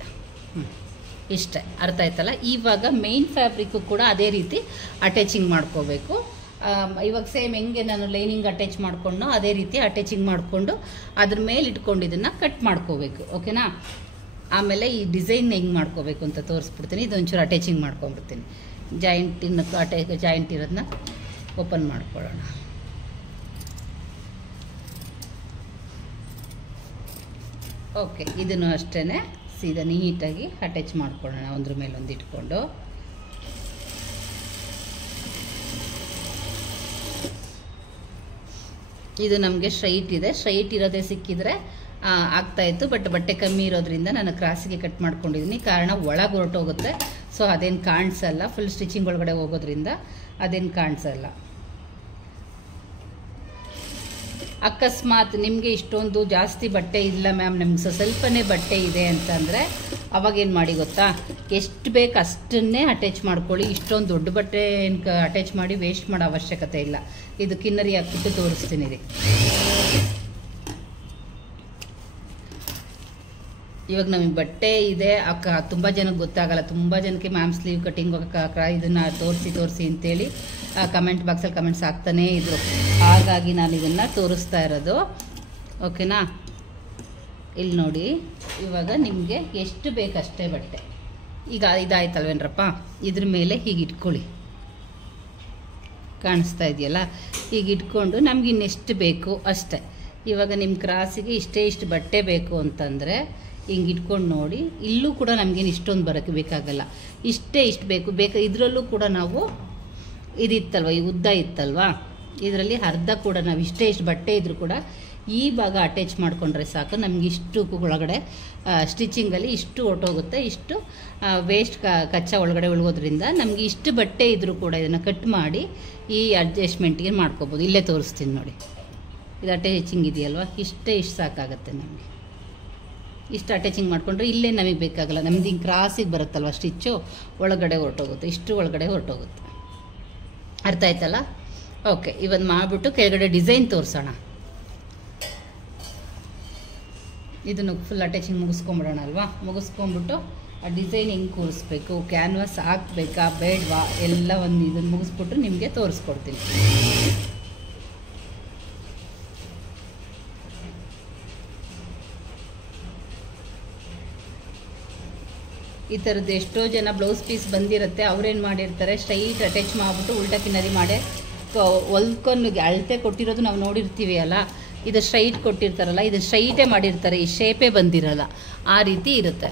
ಇಷ್ಟೇ, ಅರ್ಥ ಆಯ್ತಲ್ಲ? ಇವಾಗ ಮೇನ್ ಫ್ಯಾಬ್ರಿಕ್ಕು ಕೂಡ ಅದೇ ರೀತಿ ಅಟ್ಯಾಚಿಂಗ್ ಮಾಡ್ಕೋಬೇಕು. ಇವಾಗ ಸೇಮ್ ಹೆಂಗೆ ನಾನು ಲೈನಿಂಗ್ ಅಟ್ಯಾಚ್ ಮಾಡಿಕೊಂಡು ಅದೇ ರೀತಿ ಅಟ್ಯಾಚಿಂಗ್ ಮಾಡಿಕೊಂಡು ಅದ್ರ ಮೇಲೆ ಇಟ್ಕೊಂಡು ಇದನ್ನು ಕಟ್ ಮಾಡ್ಕೋಬೇಕು. ಓಕೆನಾ? ಆಮೇಲೆ ಈ ಡಿಸೈನ್ ಹೆಂಗೆ ಮಾಡ್ಕೋಬೇಕು ಅಂತ ತೋರಿಸ್ಬಿಡ್ತೀನಿ. ಇದೊಂಚೂರು ಅಟ್ಯಾಚಿಂಗ್ ಮಾಡ್ಕೊಂಡ್ಬಿಡ್ತೀನಿ. ಜಾಯಿಂಟ್ ಇರೋದನ್ನ ಓಪನ್ ಮಾಡ್ಕೊಳ್ಳೋಣ. ಓಕೆ, ಇದನ್ನು ಅಷ್ಟೇ ಸೀದಾ ನೀಟಾಗಿ ಅಟ್ಯಾಚ್ ಮಾಡ್ಕೊಳ್ಳೋಣ ಒಂದ್ರ ಮೇಲೆ ಒಂದು ಇಟ್ಕೊಂಡು. ಇದು ನಮಗೆ ಸ್ಟ್ರೈಟ್ ಇದೆ. ಸ್ಟ್ರೈಟ್ ಇರೋದೇ ಸಿಕ್ಕಿದ್ರೆ ಆಗ್ತಾಯಿತ್ತು, ಬಟ್ ಬಟ್ಟೆ ಕಮ್ಮಿ ಇರೋದ್ರಿಂದ ನಾನು ಕ್ರಾಸಿಗೆ ಕಟ್ ಮಾಡ್ಕೊಂಡಿದ್ದೀನಿ. ಕಾರಣ ಒಳಗೆ ಹೊರಟೋಗುತ್ತೆ, ಸೊ ಅದೇನು ಕಾಣಿಸಲ್ಲ. ಫುಲ್ ಸ್ಟಿಚಿಂಗ್ ಒಳಗಡೆ ಹೋಗೋದ್ರಿಂದ ಅದೇನು ಕಾಣಿಸಲ್ಲ. ಅಕಸ್ಮಾತ್ ನಿಮಗೆ ಇಷ್ಟೊಂದು ಜಾಸ್ತಿ ಬಟ್ಟೆ ಇಲ್ಲ ಮ್ಯಾಮ್, ನಮ್ಗೆ ಸ್ವಲ್ಪನೇ ಬಟ್ಟೆ ಇದೆ ಅಂತಂದರೆ ಅವಾಗೇನು ಮಾಡಿ ಗೊತ್ತಾ, ಎಷ್ಟು ಬೇಕು ಅಷ್ಟನ್ನೇ ಅಟ್ಯಾಚ್ ಮಾಡ್ಕೊಳ್ಳಿ. ಇಷ್ಟೊಂದು ದೊಡ್ಡ ಬಟ್ಟೆ ಅಟ್ಯಾಚ್ ಮಾಡಿ ವೇಸ್ಟ್ ಮಾಡೋ ಅವಶ್ಯಕತೆ ಇಲ್ಲ. ಇದು ಕಿನ್ನರಿ ಹಾಕ್ಬಿಟ್ಟು ತೋರಿಸ್ತೀನಿ ರೀ. ಇವಾಗ ನಮಗೆ ಬಟ್ಟೆ ಇದೆ ತುಂಬ ಜನಕ್ಕೆ ಗೊತ್ತಾಗಲ್ಲ. ತುಂಬ ಜನಕ್ಕೆ ಮ್ಯಾಮ್ ಸ್ಲೀವ್ ಕಟ್ಟಿಂಗ್ ಇದನ್ನು ತೋರಿಸಿ ಅಂತೇಳಿ ಕಮೆಂಟ್ ಬಾಕ್ಸಲ್ಲಿ ಕಮೆಂಟ್ಸ್ ಆಗ್ತಾನೇ ಇದ್ರು. ಹಾಗಾಗಿ ನಾನು ಇದನ್ನು ತೋರಿಸ್ತಾ ಇರೋದು. ಓಕೆನಾ? ಇಲ್ಲಿ ನೋಡಿ, ಇವಾಗ ನಿಮಗೆ ಎಷ್ಟು ಬೇಕಷ್ಟೇ ಬಟ್ಟೆ. ಈಗ ಇದಾಯ್ತಲ್ವೇನ್ರಪ್ಪ, ಇದ್ರ ಮೇಲೆ ಹೀಗೆ ಇಟ್ಕೊಳ್ಳಿ. ಕಾಣಿಸ್ತಾ ಇದೆಯಲ್ಲ? ಈಗ ಇಟ್ಕೊಂಡು ನಮ್ಗೆ ಇನ್ನೆಷ್ಟು ಬೇಕು ಅಷ್ಟೇ. ಇವಾಗ ನಿಮ್ಮ ಕ್ರಾಸಿಗೆ ಇಷ್ಟು ಬಟ್ಟೆ ಬೇಕು ಅಂತಂದರೆ ಹಿಂಗೆ ಇಟ್ಕೊಂಡು ನೋಡಿ. ಇಲ್ಲೂ ಕೂಡ ನಮಗೇನು ಇಷ್ಟೊಂದು ಬರೋಕ್ಕೆ ಬೇಕಾಗಲ್ಲ. ಇಷ್ಟು ಬೇಕು. ಇದರಲ್ಲೂ ಕೂಡ ನಾವು ಇದಿತ್ತಲ್ವ, ಈ ಉದ್ದ ಇತ್ತಲ್ವಾ, ಇದರಲ್ಲಿ ಅರ್ಧ ಕೂಡ ನಾವು ಇಷ್ಟು ಬಟ್ಟೆ ಇದ್ರೂ ಕೂಡ ಈ ಭಾಗ ಅಟ್ಯಾಚ್ ಮಾಡಿಕೊಂಡ್ರೆ ಸಾಕು. ನಮ್ಗೆ ಇಷ್ಟು ಒಳಗಡೆ ಸ್ಟಿಚಿಂಗಲ್ಲಿ ಇಷ್ಟು ಹೊರಟೋಗುತ್ತೆ. ಇಷ್ಟು ವೇಸ್ಟ್ ಕಚ್ಚಾ ಒಳಗಡೆ ಉಳ್ಗೋದ್ರಿಂದ ನಮಗೆ ಇಷ್ಟು ಬಟ್ಟೆ ಇದ್ರೂ ಕೂಡ ಇದನ್ನು ಕಟ್ ಮಾಡಿ ಈ ಅಡ್ಜಸ್ಟ್ಮೆಂಟ್ಗೆ ಮಾಡ್ಕೋಬೋದು. ಇಲ್ಲೇ ತೋರಿಸ್ತೀನಿ ನೋಡಿ. ಇದು ಅಟ್ಯಾಚಿಂಗ್ ಇದೆಯಲ್ವ, ಇಷ್ಟು ಸಾಕಾಗುತ್ತೆ ನಮಗೆ. ಇಷ್ಟು ಅಟ್ಯಾಚಿಂಗ್ ಮಾಡಿಕೊಂಡ್ರೆ ಇಲ್ಲೇ ನಮಗೆ ಬೇಕಾಗಲ್ಲ. ನಮ್ದು ಹಿಂಗೆ ಕ್ರಾಸಿಗೆ ಬರುತ್ತಲ್ವ ಸ್ಟಿಚ್ಚು, ಒಳಗಡೆ ಹೊರಟೋಗುತ್ತೆ. ಇಷ್ಟು ಒಳಗಡೆ ಹೊರಟೋಗುತ್ತೆ. ಅರ್ಥ ಆಯ್ತಲ್ಲ? ಓಕೆ, ಇವತ್ತು ಮಾಡಿಬಿಟ್ಟು ಕೆಳಗಡೆ ಡಿಸೈನ್ ತೋರಿಸೋಣ. ಇದನ್ನು ಫುಲ್ ಅಟ್ಯಾಚಿಂಗ್ ಮುಗಿಸ್ಕೊಂಬಿಡೋಣ ಅಲ್ವಾ? ಮುಗಿಸ್ಕೊಂಬಿಟ್ಟು ಆ ಡಿಸೈನ್ ಹೆಂಗೆ ಕೂರಿಸ್ಬೇಕು, ಕ್ಯಾನ್ವಾಸ್ ಹಾಕಬೇಕಾ ಬೇಡವಾ ಎಲ್ಲ ಒಂದು ಇದನ್ನು ಮುಗಿಸ್ಬಿಟ್ಟು ನಿಮಗೆ ತೋರಿಸ್ಕೊಡ್ತೀನಿ. ಈ ಥರದ್ದು ಎಷ್ಟೋ ಜನ ಬ್ಲೌಸ್ ಪೀಸ್ ಬಂದಿರುತ್ತೆ, ಅವ್ರೇನು ಮಾಡಿರ್ತಾರೆ, ಸ್ಟ್ರೈಟ್ ಅಟ್ಯಾಚ್ ಮಾಡಿಬಿಟ್ಟು ಉಲ್ಟಾ ಕಿನ್ನರಿ ಮಾಡಿ ಹೊಲ್ಕೊಂಡು ಅಳತೆ ಕೊಟ್ಟಿರೋದು ನಾವು ನೋಡಿರ್ತೀವಿ ಅಲ್ಲ. ಇದು ಸ್ಟ್ರೈಟ್ ಕೊಟ್ಟಿರ್ತಾರಲ್ಲ, ಇದು ಸ್ಟ್ರೈಟೇ ಮಾಡಿರ್ತಾರೆ, ಈ ಶೇಪೇ ಬಂದಿರಲ್ಲ. ಆ ರೀತಿ ಇರುತ್ತೆ.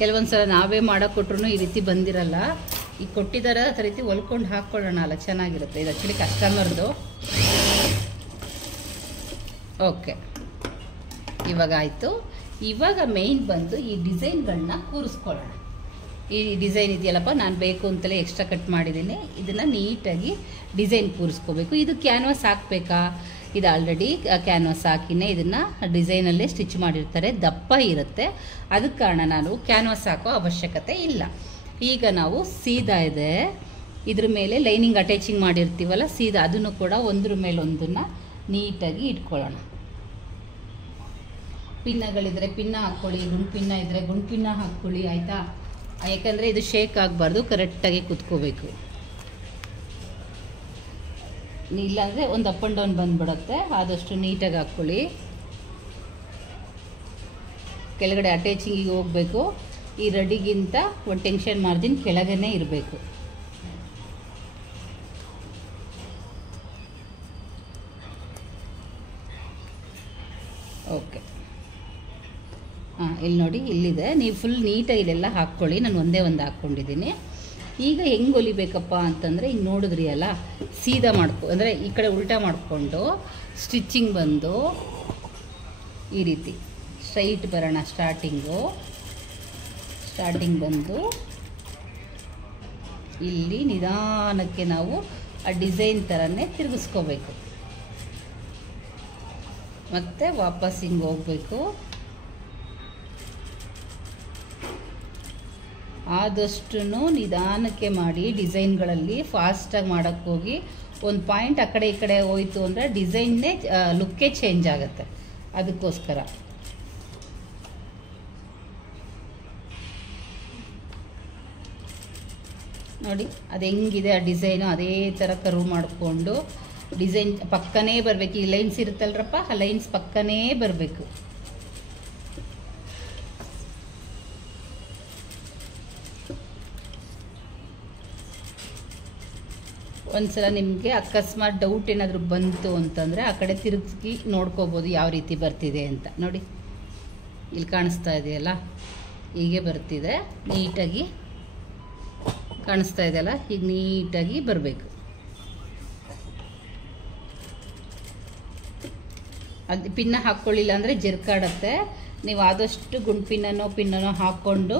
ಕೆಲವೊಂದು ಸಲ ನಾವೇ ಮಾಡೋಕೊಟ್ರು ಈ ರೀತಿ ಬಂದಿರಲ್ಲ. ಈಗ ಕೊಟ್ಟಿದ್ದಾರೆ ಆ ರೀತಿ ಹೊಲ್ಕೊಂಡು ಹಾಕ್ಕೊಳ್ಳೋಣ ಅಲ್ಲ, ಚೆನ್ನಾಗಿರುತ್ತೆ. ಇದು ಆ್ಯಕ್ಚುಲಿ ಕಸ್ಟಮರ್ದು. ಓಕೆ, ಇವಾಗ ಆಯಿತು. ಇವಾಗ ಮೇಯ್ನ್ ಬಂದು ಈ ಡಿಸೈನ್ಗಳನ್ನ ಕೂರಿಸ್ಕೊಳ್ಳೋಣ. ಈ ಡಿಸೈನ್ ಇದೆಯಲ್ಲಪ್ಪ, ನಾನು ಬೇಕು ಅಂತಲೇ ಎಕ್ಸ್ಟ್ರಾ ಕಟ್ ಮಾಡಿದ್ದೀನಿ. ಇದನ್ನು ನೀಟಾಗಿ ಡಿಸೈನ್ ಕೂರಿಸ್ಕೋಬೇಕು. ಇದು ಕ್ಯಾನ್ವಾಸ್ ಹಾಕಬೇಕಾ? ಇದು ಆಲ್ರೆಡಿ ಕ್ಯಾನ್ವಾಸ್ ಹಾಕಿನೇ ಇದನ್ನು ಡಿಸೈನಲ್ಲೇ ಸ್ಟಿಚ್ ಮಾಡಿರ್ತಾರೆ, ದಪ್ಪ ಇರುತ್ತೆ. ಅದಕ್ಕೆ ಕಾರಣ ನಾನು ಕ್ಯಾನ್ವಾಸ್ ಹಾಕೋ ಅವಶ್ಯಕತೆ ಇಲ್ಲ. ಈಗ ನಾವು ಸೀದಾ ಇದೆ, ಇದ್ರ ಮೇಲೆ ಲೈನಿಂಗ್ ಅಟ್ಯಾಚಿಂಗ್ ಮಾಡಿರ್ತೀವಲ್ಲ ಸೀದಾ, ಅದನ್ನು ಕೂಡ ಒಂದ್ರ ಮೇಲೆ ಒಂದನ್ನು ನೀಟಾಗಿ ಇಟ್ಕೊಳ್ಳೋಣ. ಪಿನ್ನಗಳಿದ್ರೆ ಪಿನ್ನ ಹಾಕ್ಕೊಳ್ಳಿ, ಗುಂಡು ಪಿನ್ನ ಇದ್ದರೆ ಗುಂಡು ಪಿನ್ನ ಹಾಕ್ಕೊಳ್ಳಿ, ಆಯಿತಾ? ಯಾಕಂದರೆ ಇದು ಶೇಕ್ ಆಗಬಾರ್ದು, ಕರೆಕ್ಟಾಗಿ ಕುತ್ಕೋಬೇಕು. ಇಲ್ಲಾಂದರೆ ಒಂದು ಅಪ್ ಆ್ಯಂಡ್ ಡೌನ್ ಬಂದುಬಿಡುತ್ತೆ. ಆದಷ್ಟು ನೀಟಾಗಿ ಹಾಕ್ಕೊಳ್ಳಿ. ಕೆಳಗಡೆ ಅಟ್ಯಾಚಿಂಗಿಗೆ ಹೋಗಬೇಕು. ಈ ರೆಡಿಗಿಂತ ಒಂದು ಟೆನ್ಷನ್ ಮಾರ್ಜಿನ್ ಕೆಳಗೇ ಇರಬೇಕು. ಓಕೆ, ಇಲ್ಲಿ ನೋಡಿ, ಇಲ್ಲಿದೆ. ನೀವು ಫುಲ್ ನೀಟಾಗಿ ಇಲ್ಲೆಲ್ಲ ಹಾಕ್ಕೊಳ್ಳಿ. ನಾನು ಒಂದೇ ಒಂದು ಹಾಕ್ಕೊಂಡಿದ್ದೀನಿ. ಈಗ ಹೆಂಗೆ ಹೊಲಿಬೇಕಪ್ಪ ಅಂತಂದರೆ, ಹಿಂಗೆ ನೋಡಿದ್ರಿ ಅಲ್ಲ, ಸೀದಾ ಅಂದರೆ ಈ ಕಡೆ ಉಲ್ಟಾ ಮಾಡಿಕೊಂಡು ಸ್ಟಿಚ್ಚಿಂಗ್ ಬಂದು ಈ ರೀತಿ ಸ್ಟ್ರೈಟ್ ಬರೋಣ. ಸ್ಟಾರ್ಟಿಂಗ್ ಬಂದು ಇಲ್ಲಿ ನಿಧಾನಕ್ಕೆ ನಾವು ಆ ಡಿಸೈನ್ ಥರನೇ ತಿರುಗಿಸ್ಕೋಬೇಕು. ಮತ್ತು ವಾಪಸ್ ಹಿಂಗೆ ಹೋಗಬೇಕು. ಆದಷ್ಟು ನಿಧಾನಕ್ಕೆ ಮಾಡಿ. ಡಿಸೈನ್ಗಳಲ್ಲಿ ಫಾಸ್ಟಾಗಿ ಮಾಡೋಕ್ಕೆ ಹೋಗಿ ಒಂದು ಪಾಯಿಂಟ್ ಆ ಕಡೆ ಈ ಕಡೆ ಹೋಯಿತು ಅಂದರೆ ಡಿಸೈನ್ನೇ ಲುಕ್ಕೇ ಚೇಂಜ್ ಆಗುತ್ತೆ. ಅದಕ್ಕೋಸ್ಕರ ನೋಡಿ ಅದು ಹೆಂಗಿದೆ ಆ ಡಿಸೈನು, ಅದೇ ಥರ ಕರ್ವ್ ಮಾಡಿಕೊಂಡು ಡಿಸೈನ್ ಪಕ್ಕನೇ ಬರಬೇಕು. ಈ ಲೈನ್ಸ್ ಇರುತ್ತಲ್ರಪ್ಪ, ಆ ಲೈನ್ಸ್ ಪಕ್ಕನೇ ಬರಬೇಕು. ಒಂದ್ಸಲ ನಿಮಗೆ ಅಕಸ್ಮಾತ್ ಡೌಟ್ ಏನಾದರೂ ಬಂತು ಅಂತಂದರೆ ಆ ಕಡೆ ತಿರುಗಿಸಿ ನೋಡ್ಕೋಬೋದು ಯಾವ ರೀತಿ ಬರ್ತಿದೆ ಅಂತ. ನೋಡಿ ಇಲ್ಲಿ ಕಾಣಿಸ್ತಾ ಇದೆಯಲ್ಲ, ಹೀಗೆ ಬರ್ತಿದೆ. ನೀಟಾಗಿ ಕಾಣಿಸ್ತಾ ಇದೆಯಲ್ಲ, ಈಗ ನೀಟಾಗಿ ಬರಬೇಕು. ಅದು ಪಿನ್ನ ಹಾಕ್ಕೊಳ್ಳಿಲ್ಲ ಅಂದರೆ ಜರ್ಕಾಡತ್ತೆ. ನೀವು ಆದಷ್ಟು ಪಿನ್ನನೋ ಹಾಕ್ಕೊಂಡು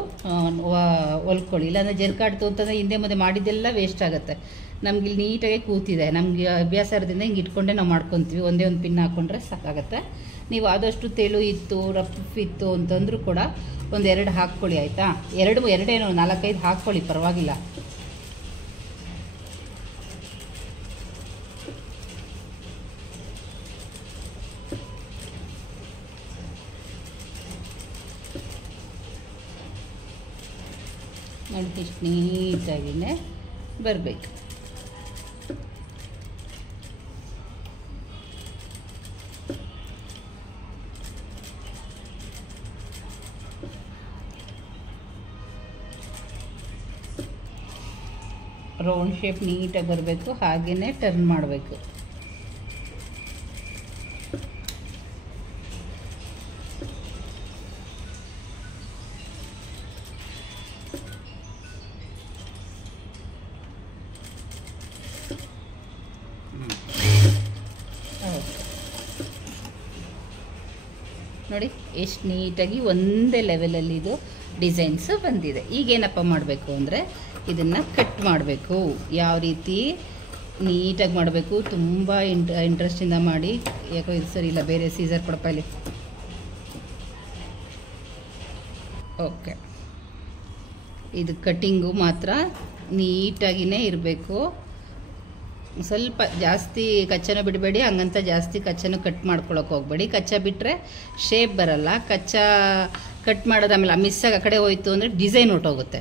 ಹೊಲ್ಕೊಳ್ಳಿ. ಇಲ್ಲಾಂದರೆ ಜರ್ಕಾಡ್ತು ಅಂತಂದರೆ ಹಿಂದೆ ಮುಂದೆ ಮಾಡಿದ್ದೆಲ್ಲ ವೇಸ್ಟ್ ಆಗುತ್ತೆ. ನಮ್ಗೆ ಇಲ್ಲಿ ನೀಟಾಗಿ ಕೂತಿದೆ. ನಮಗೆ ಅಭ್ಯಾಸ ಇರೋದ್ರಿಂದ ಹಿಂಗೆ ಇಟ್ಕೊಂಡೆ ನಾವು ಮಾಡ್ಕೊತೀವಿ. ಒಂದೇ ಒಂದು ಪಿನ್ ಹಾಕ್ಕೊಂಡ್ರೆ ಸಾಕಾಗುತ್ತೆ. ನೀವು ಆದಷ್ಟು ತೆಳು ಇತ್ತು, ರಫ್ ಇತ್ತು ಅಂತಂದರೂ ಕೂಡ ಒಂದೆರಡು ಹಾಕ್ಕೊಳ್ಳಿ, ಆಯಿತಾ? ಎರಡೇನೋ 4-5 ಹಾಕ್ಕೊಳ್ಳಿ, ಪರವಾಗಿಲ್ಲ. ನೋಡಿ ಇಷ್ಟು ನೀಟಾಗಿಯೇ ಬರಬೇಕು. ರೌಂಡ್ ಶೇಪ್ ನೀಟಾಗಿ ಬರಬೇಕು. ಹಾಗೆಯೇ ಟರ್ನ್ ಮಾಡಬೇಕು. ನೋಡಿ ಎಷ್ಟು ನೀಟಾಗಿ ಒಂದೇ ಲೆವೆಲಲ್ಲಿ ಇದು ಡಿಸೈನ್ಸ್ ಬಂದಿದೆ. ಈಗೇನಪ್ಪ ಮಾಡಬೇಕು ಅಂದರೆ ಇದನ್ನು ಕಟ್ ಮಾಡಬೇಕು. ಯಾವ ರೀತಿ ನೀಟಾಗಿ ಮಾಡಬೇಕು, ತುಂಬ ಇಂಟ್ರೆಸ್ಟಿಂದ ಮಾಡಿ. ಯಾಕೋ ಇದು ಸರಿ ಇಲ್ಲ, ಬೇರೆ ಸೀಸರ್ ಕೊಡಪ್ಪ ಇಲ್ಲಿ. ಓಕೆ, ಇದು ಕಟ್ಟಿಂಗು ಮಾತ್ರ ನೀಟಾಗಿಯೇ ಇರಬೇಕು. ಸ್ವಲ್ಪ ಜಾಸ್ತಿ ಕಚ್ಚನೂ ಬಿಡಬೇಡಿ, ಹಂಗಂತ ಜಾಸ್ತಿ ಕಚ್ಚನೂ ಕಟ್ ಮಾಡ್ಕೊಳಕ್ಕೆ ಹೋಗಬೇಡಿ. ಕಚ್ಚ ಬಿಟ್ಟರೆ ಶೇಪ್ ಬರಲ್ಲ. ಕಚ್ಚ ಕಟ್ ಮಾಡೋದು ಆಮೇಲೆ ಮಿಸ್ಸಾಗಿ ಆ ಕಡೆ ಹೋಯ್ತು ಅಂದರೆ ಡಿಸೈನ್ ಹೊರ್ಟೋಗುತ್ತೆ.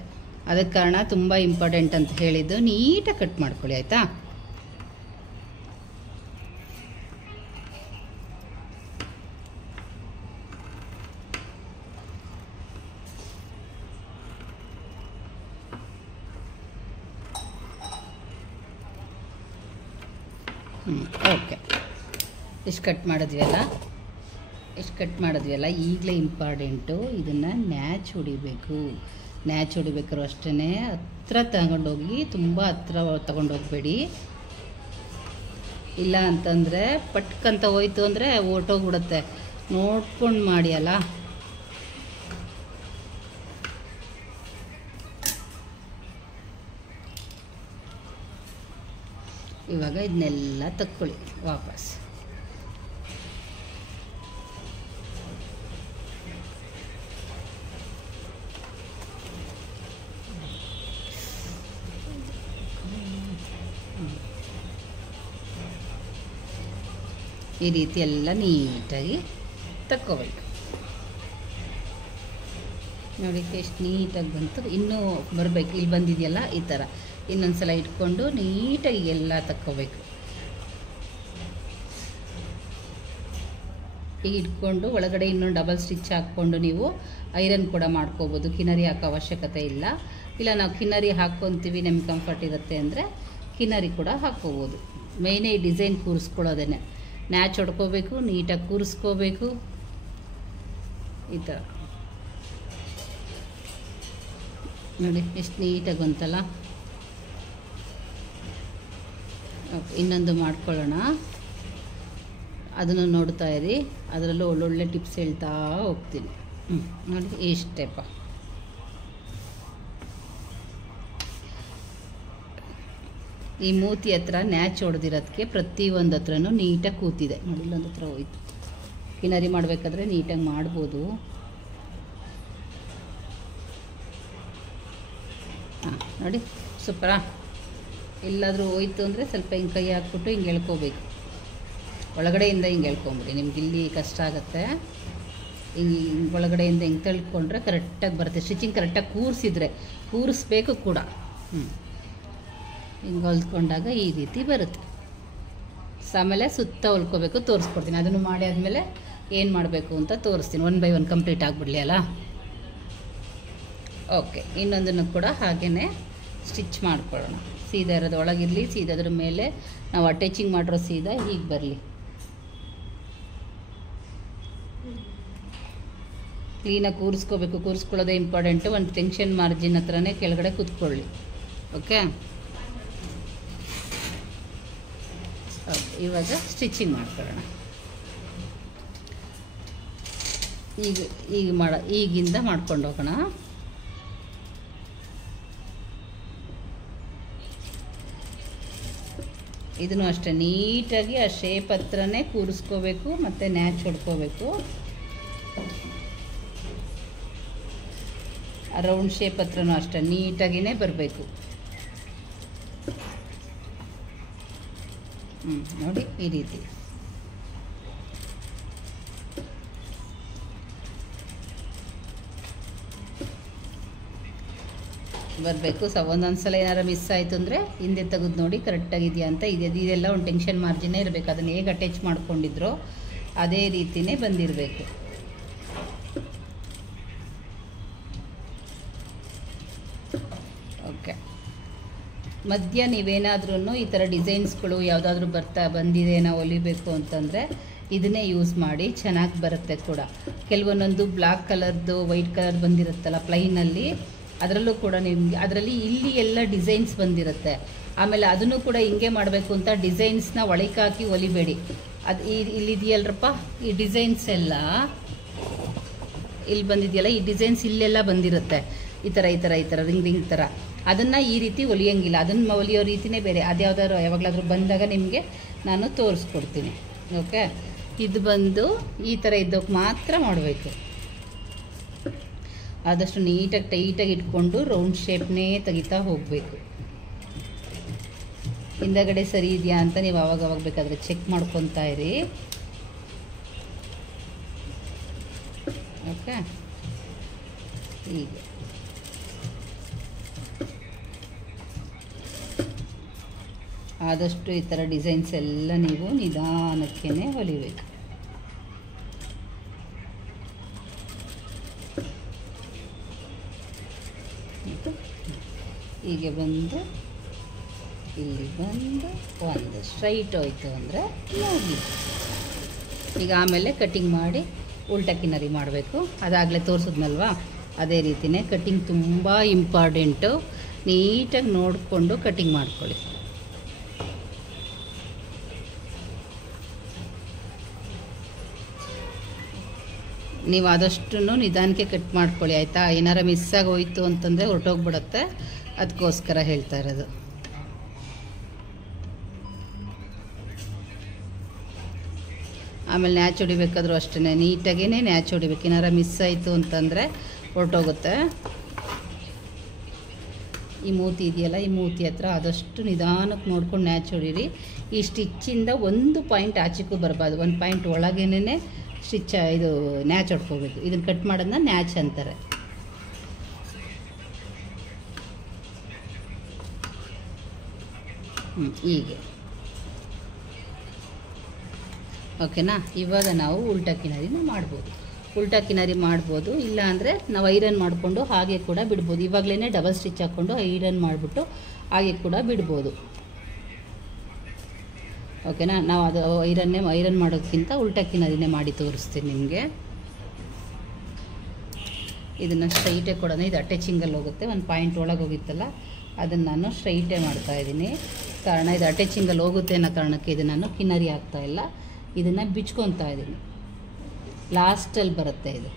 ಅದಕ್ಕೆ ಕಾರಣ ತುಂಬ ಇಂಪಾರ್ಟೆಂಟ್ ಅಂತ ಹೇಳಿದ್ದು. ನೀಟಾಗಿ ಕಟ್ ಮಾಡ್ಕೊಳ್ಳಿ, ಆಯಿತಾ? ಓಕೆ, ಇಷ್ಟು ಕಟ್ ಮಾಡಿದ್ವಿ ಅಲ್ಲ, ಈಗಲೇ ಇಂಪಾರ್ಟೆಂಟು ಇದನ್ನು ನ್ಯಾಚ್ ಹೊಡಿಬೇಕು. ನ್ಯಾಚ್ ಹೊಡಿಬೇಕಾದ್ರೂ ಅಷ್ಟೇ ಹತ್ರ ತಗೊಂಡೋಗಿ, ತುಂಬ ಹತ್ರ ತಗೊಂಡೋಗ್ಬೇಡಿ. ಇಲ್ಲ ಅಂತಂದರೆ ಪಟ್ಕಂತ ಹೋಯ್ತು ಅಂದರೆ ಹೊರ್ಟೋಗ್ಬಿಡುತ್ತೆ. ನೋಡ್ಕೊಂಡು ಮಾಡಿ ಅಲ್ಲ. ಇವಾಗ ಇದನ್ನೆಲ್ಲ ತಕ್ಕೊಳ್ಳಿ ವಾಪಸ್. ಈ ರೀತಿ ಎಲ್ಲ ನೀಟಾಗಿ ತಕ್ಕೋಬೇಕು. ನೋಡಿ ಎಷ್ಟು ನೀಟಾಗಿ ಬಂತು. ಇನ್ನೂ ಬರಬೇಕು. ಇಲ್ಲಿ ಬಂದಿದೆಯಲ್ಲ ಈ ಥರ ಇನ್ನೊಂದು ಸಲ ಇಟ್ಕೊಂಡು ನೀಟಾಗಿ ಎಲ್ಲ ತಕ್ಕೋಬೇಕು. ಈಗ ಇಟ್ಕೊಂಡು ಒಳಗಡೆ ಇನ್ನೊಂದು ಡಬಲ್ ಸ್ಟಿಚ್ ಹಾಕ್ಕೊಂಡು ನೀವು ಐರನ್ ಕೂಡ ಮಾಡ್ಕೋಬೋದು. ಕಿನ್ನರಿ ಹಾಕೋ ಅವಶ್ಯಕತೆ ಇಲ್ಲ. ಇಲ್ಲ ನಾವು ಕಿನ್ನರಿ ಹಾಕ್ಕೊತೀವಿ ನಮ್ಗೆ ಕಂಫರ್ಟ್ ಇರುತ್ತೆ ಅಂದರೆ ಕಿನ್ನರಿ ಕೂಡ ಹಾಕ್ಕೋಬೋದು. ಮೇಯ್ನೇ ಈ ಡಿಸೈನ್ ಕೂರಿಸ್ಕೊಳ್ಳೋದೇ. ನ್ಯಾಚ್ ಹೊಡ್ಕೋಬೇಕು, ನೀಟಾಗಿ ಕೂರಿಸ್ಕೋಬೇಕು. ಈ ಥರ ನೋಡಿ ಎಷ್ಟು ನೀಟಾಗಿ ಬಂತಲ್ಲ. ಓಕೆ, ಇನ್ನೊಂದು ಮಾಡ್ಕೊಳ್ಳೋಣ. ಅದನ್ನು ನೋಡ್ತಾ ಇರಿ, ಅದರಲ್ಲೂ ಒಳ್ಳೊಳ್ಳೆ ಟಿಪ್ಸ್ ಹೇಳ್ತಾ ಹೋಗ್ತೀನಿ. ನೋಡಿ ಇಷ್ಟೇಪ್ಪ. ಈ ಮೂತಿ ಹತ್ರ ನ್ಯಾಚ್ ಹೊಡೆದಿರೋದಕ್ಕೆ ಪ್ರತಿಯೊಂದು ಹತ್ರನೂ ನೀಟಾಗಿ ಕೂತಿದೆ ನೋಡಿ. ಇಲ್ಲೊಂದು ಹತ್ರ ಹೋಯ್ತು. ಕಿನ್ನರಿ ಮಾಡಬೇಕಾದ್ರೆ ನೀಟಾಗಿ ಮಾಡ್ಬೋದು. ಹಾಂ ನೋಡಿ ಸೂಪರಾ. ಎಲ್ಲಾದರೂ ಹೋಯ್ತು ಅಂದರೆ ಸ್ವಲ್ಪ ಹಿಂಗೆ ಕೈ ಹಾಕ್ಬಿಟ್ಟು ಹಿಂಗೆ ಎಳ್ಕೋಬೇಕು. ಒಳಗಡೆಯಿಂದ ಹಿಂಗೆ ಎಳ್ಕೊಂಬಿಡಿ. ನಿಮ್ಗೆ ಇಲ್ಲಿ ಕಷ್ಟ ಆಗುತ್ತೆ. ಹಿಂಗೆ ಒಳಗಡೆಯಿಂದ ಹಿಂಗೆ ತಳ್ಕೊಂಡ್ರೆ ಕರೆಕ್ಟಾಗಿ ಬರುತ್ತೆ. ಸ್ಟಿಚಿಂಗ್ ಕರೆಕ್ಟಾಗಿ ಕೂರಿಸ್ಬೇಕು ಕೂಡ. ಹಿಂಗೆ ಹೊಲ್ಕೊಂಡಾಗ ಈ ರೀತಿ ಬರುತ್ತೆ. ಆಮೇಲೆ ಸುತ್ತ ಹೊಲ್ಕೋಬೇಕು, ತೋರಿಸ್ಕೊಡ್ತೀನಿ. ಅದನ್ನು ಮಾಡಿ ಆದಮೇಲೆ ಏನು ಮಾಡಬೇಕು ಅಂತ ತೋರಿಸ್ತೀನಿ. 1 by 1 ಕಂಪ್ಲೀಟ್ ಆಗಿಬಿಡಲಿ ಅಲ್ಲ. ಓಕೆ, ಇನ್ನೊಂದನ್ನು ಕೂಡ ಹಾಗೆಯೇ ಸ್ಟಿಚ್ ಮಾಡ್ಕೊಳ್ಳೋಣ. ಸೀದಾ ಇರೋದು ಒಳಗಿರಲಿ, ಸೀದಾದ್ರ ಮೇಲೆ ನಾವು ಅಟ್ಯಾಚಿಂಗ್ ಮಾಡಿರೋ ಸೀದಾ ಹೀಗೆ ಬರಲಿ. ಕ್ಲೀನಾಗಿ ಕೂರಿಸ್ಕೋಬೇಕು. ಕೂರಿಸ್ಕೊಳ್ಳೋದೇ ಇಂಪಾರ್ಟೆಂಟು. ಒಂದು ಟೆನ್ಷನ್ ಮಾರ್ಜಿನ್ ಹತ್ರನೇ ಕೆಳಗಡೆ ಕೂತ್ಕೊಳ್ಳಿ. ಓಕೆ, ಇವಾಗ ಸ್ಟಿಚಿಂಗ್ ಮಾಡ್ಕೊಳ್ಳೋಣ. ಈಗಿಂದ ಮಾಡ್ಕೊಂಡು ಹೋಗೋಣ. ಇದನ್ನು ಅಷ್ಟೇ ನೀಟಾಗಿ ಆ ಶೇಪ್ ಹತ್ರನೇ ಕೂರಿಸ್ಕೋಬೇಕು ಮತ್ತು ನ್ಯಾಚ್ ಹೊಡ್ಕೋಬೇಕು. ಆ ರೌಂಡ್ ಶೇಪ್ ಹತ್ರನೂ ಅಷ್ಟೇ ನೀಟಾಗಿಯೇ ಬರಬೇಕು. ನೋಡಿ ಈ ರೀತಿ ಬರಬೇಕು. ಒಂದೊಂದು ಸಲ ಏನಾರು ಮಿಸ್ ಆಯಿತು ಅಂದರೆ ಹಿಂದೆ ತೆಗೆದು ನೋಡಿ ಕರೆಕ್ಟಾಗಿದೆಯಾ ಅಂತ. ಇದೆಲ್ಲ ಒಂದು ಟೆನ್ಷನ್ ಮಾರ್ಜಿನೇ ಇರಬೇಕು. ಅದನ್ನು ಹೇಗೆ ಅಟ್ಯಾಚ್ ಮಾಡ್ಕೊಂಡಿದ್ರೋ ಅದೇ ರೀತಿಯೇ ಬಂದಿರಬೇಕು. ಓಕೆ, ಮಧ್ಯ ನೀವೇನಾದ್ರೂ ಈ ಥರ ಡಿಸೈನ್ಸ್ಗಳು ಯಾವುದಾದ್ರೂ ಬಂದಿದೆ ನಾವು ಹೊಲಿಬೇಕು ಅಂತಂದರೆ ಇದನ್ನೇ ಯೂಸ್ ಮಾಡಿ, ಚೆನ್ನಾಗಿ ಬರುತ್ತೆ ಕೂಡ. ಕೆಲವೊಂದೊಂದು ಬ್ಲ್ಯಾಕ್ ಕಲರ್ದು ವೈಟ್ ಕಲರ್ ಬಂದಿರುತ್ತಲ್ಲ ಪ್ಲೈನಲ್ಲಿ, ಅದರಲ್ಲೂ ಕೂಡ ನಿಮಗೆ ಅದರಲ್ಲಿ ಇಲ್ಲಿ ಎಲ್ಲ ಡಿಸೈನ್ಸ್ ಬಂದಿರುತ್ತೆ. ಆಮೇಲೆ ಅದನ್ನು ಕೂಡ ಹಿಂಗೆ ಮಾಡಬೇಕು ಅಂತ ಡಿಸೈನ್ಸ್ನ ಒಳಗೆ ಹಾಕಿ ಹೊಲಿಬೇಡಿ. ಅದು ಇಲ್ಲಿದೆಯಲ್ರಪ್ಪ ಈ ಡಿಸೈನ್ಸ್ ಎಲ್ಲ ಇಲ್ಲಿ ಬಂದಿದೆಯಲ್ಲ, ಈ ಡಿಸೈನ್ಸ್ ಇಲ್ಲೆಲ್ಲ ಬಂದಿರುತ್ತೆ. ಈ ಥರ ರಿಂಗ್ ಥರ. ಅದನ್ನು ಈ ರೀತಿ ಹೊಲಿಯೋಂಗಿಲ್ಲ. ಅದನ್ನು ಹೊಲಿಯೋ ರೀತಿಯೇ ಬೇರೆ. ಅದ್ಯಾವ್ದಾದ್ರು ಯಾವಾಗಲಾದ್ರೂ ಬಂದಾಗ ನಿಮಗೆ ನಾನು ತೋರಿಸ್ಕೊಡ್ತೀನಿ. ಓಕೆ, ಇದು ಬಂದು ಈ ಥರ ಇದ್ದೋಕೆ ಮಾತ್ರ ಮಾಡಬೇಕು. ಆದಷ್ಟು ನೀಟಾಗಿ ಟೈಟಾಗಿ ಇಟ್ಕೊಂಡು ರೌಂಡ್ ಶೇಪ್ನೇ ತೆಗಿತಾ ಹೋಗಬೇಕು. ಹಿಂದಗಡೆ ಸರಿ ಇದೆಯಾ ಅಂತ ನೀವು ಆವಾಗವಾಗ ಬೇಕಾದರೆ ಚೆಕ್ ಮಾಡ್ಕೊತಾ ಇರಿ. ಓಕೆ, ಹೀಗೆ ಆದಷ್ಟು ಈ ಥರ ಡಿಸೈನ್ಸ್ ಎಲ್ಲ ನೀವು ನಿಧಾನಕ್ಕೇ ಹೊಲಿಬೇಕು. ಹೀಗೆ ಬಂದು ಇಲ್ಲಿ ಬಂದು ಒಂದು ಸ್ಟ್ರೈಟ್ ಹೋಯ್ತು ಅಂದರೆ ಮುಗೀತು. ಈಗ ಆಮೇಲೆ ಕಟ್ಟಿಂಗ್ ಮಾಡಿ ಉಲ್ಟಾ ಕಿನ್ನರಿ ಮಾಡಬೇಕು. ಅದಾಗಲೇ ತೋರಿಸಿದ್ನಲ್ವಾ, ಅದೇ ರೀತಿಯೇ ಕಟ್ಟಿಂಗ್ ತುಂಬ ಇಂಪಾರ್ಟೆಂಟು. ನೀಟಾಗಿ ನೋಡಿಕೊಂಡು ಕಟ್ಟಿಂಗ್ ಮಾಡ್ಕೊಳ್ಳಿ. ನೀವು ಆದಷ್ಟು ನಿಧಾನಕ್ಕೆ ಕಟ್ ಮಾಡ್ಕೊಳ್ಳಿ, ಆಯಿತಾ? ಏನಾರ ಮಿಸ್ ಆಗಿ ಹೋಯ್ತು ಅಂತಂದರೆ ಹೊರಟೋಗ್ಬಿಡುತ್ತೆ. ಅದಕ್ಕೋಸ್ಕರ ಹೇಳ್ತಾ ಇರೋದು. ಆಮೇಲೆ ನ್ಯಾಚ್ ಹೊಡಿಬೇಕಾದ್ರೂ ಅಷ್ಟೇ ನೀಟಾಗೇ ನ್ಯಾಚ್ ಹೊಡಿಬೇಕು. ಏನಾರ ಮಿಸ್ ಆಯಿತು ಅಂತಂದರೆ ಹೊರಟೋಗುತ್ತೆ. ಈ ಮೂತಿ ಇದೆಯಲ್ಲ, ಈ ಮೂತಿ ಹತ್ರ ಆದಷ್ಟು ನಿಧಾನಕ್ಕೆ ನೋಡ್ಕೊಂಡು ನ್ಯಾಚ್ ಹೊಡೀರಿ. ಈ ಸ್ಟಿಚ್ಚಿಂದ ಒಂದು ಪಾಯಿಂಟ್ ಆಚೆಗೂ ಬರಬಾರ್ದು. ಒಂದು ಪಾಯಿಂಟ್ ಒಳಗೇನೆ ಸ್ಟಿಚ್ ಇದು ನ್ಯಾಚ್ ಹೊಡ್ಕೋಬೇಕು. ಇದನ್ನು ಕಟ್ ಮಾಡೋದನ್ನ ನ್ಯಾಚ್ ಅಂತಾರೆ. ಹೀಗೆ ಓಕೆನಾ. ಇವಾಗ ನಾವು ಉಲ್ಟಾ ಕಿನಾರಿನ ಮಾಡ್ಬೋದು. ಉಲ್ಟಾ ಕಿನಾರಿ ಮಾಡ್ಬೋದು, ಇಲ್ಲ ಅಂದರೆ ನಾವು ಐರನ್ ಮಾಡಿಕೊಂಡು ಹಾಗೆ ಕೂಡ ಬಿಡ್ಬೋದು. ಇವಾಗಲೇ ಡಬಲ್ ಸ್ಟಿಚ್ ಹಾಕ್ಕೊಂಡು ಐರನ್ ಮಾಡಿಬಿಟ್ಟು ಹಾಗೆ ಕೂಡ ಬಿಡ್ಬೋದು. ಓಕೆನಾ. ನಾವು ಅದು ಐರನ್ ಮಾಡೋದಕ್ಕಿಂತ ಉಲ್ಟಾ ಕಿನಾರಿನೇ ಮಾಡಿ ತೋರಿಸ್ತೀನಿ ನಿಮಗೆ. ಇದನ್ನು ಸ್ಟ್ರೈಟೇ ಕೊಡೋಣ. ಇದು ಅಟ್ಯಾಚಿಂಗಲ್ಲಿ ಹೋಗುತ್ತೆ, ಒಂದು ಪಾಯಿಂಟ್ ಒಳಗೆ ಹೋಗಿತ್ತಲ್ಲ ಅದನ್ನು ನಾನು ಸ್ಟ್ರೈಟೇ ಮಾಡ್ತಾಯಿದ್ದೀನಿ. ಕಾರಣ ಇದು ಅಟ್ಯಾಚಿಂಗಲ್ಲಿ ಹೋಗುತ್ತೆ ಅನ್ನೋ ಕಾರಣಕ್ಕೆ ಇದು ನಾನು ಕಿನಾರಿ ಹಾಕ್ತಾಯಿಲ್ಲ, ಇದನ್ನು ಬಿಚ್ಕೊತಾ ಇದ್ದೀನಿ. ಲಾಸ್ಟಲ್ಲಿ ಬರುತ್ತೆ ಇದು,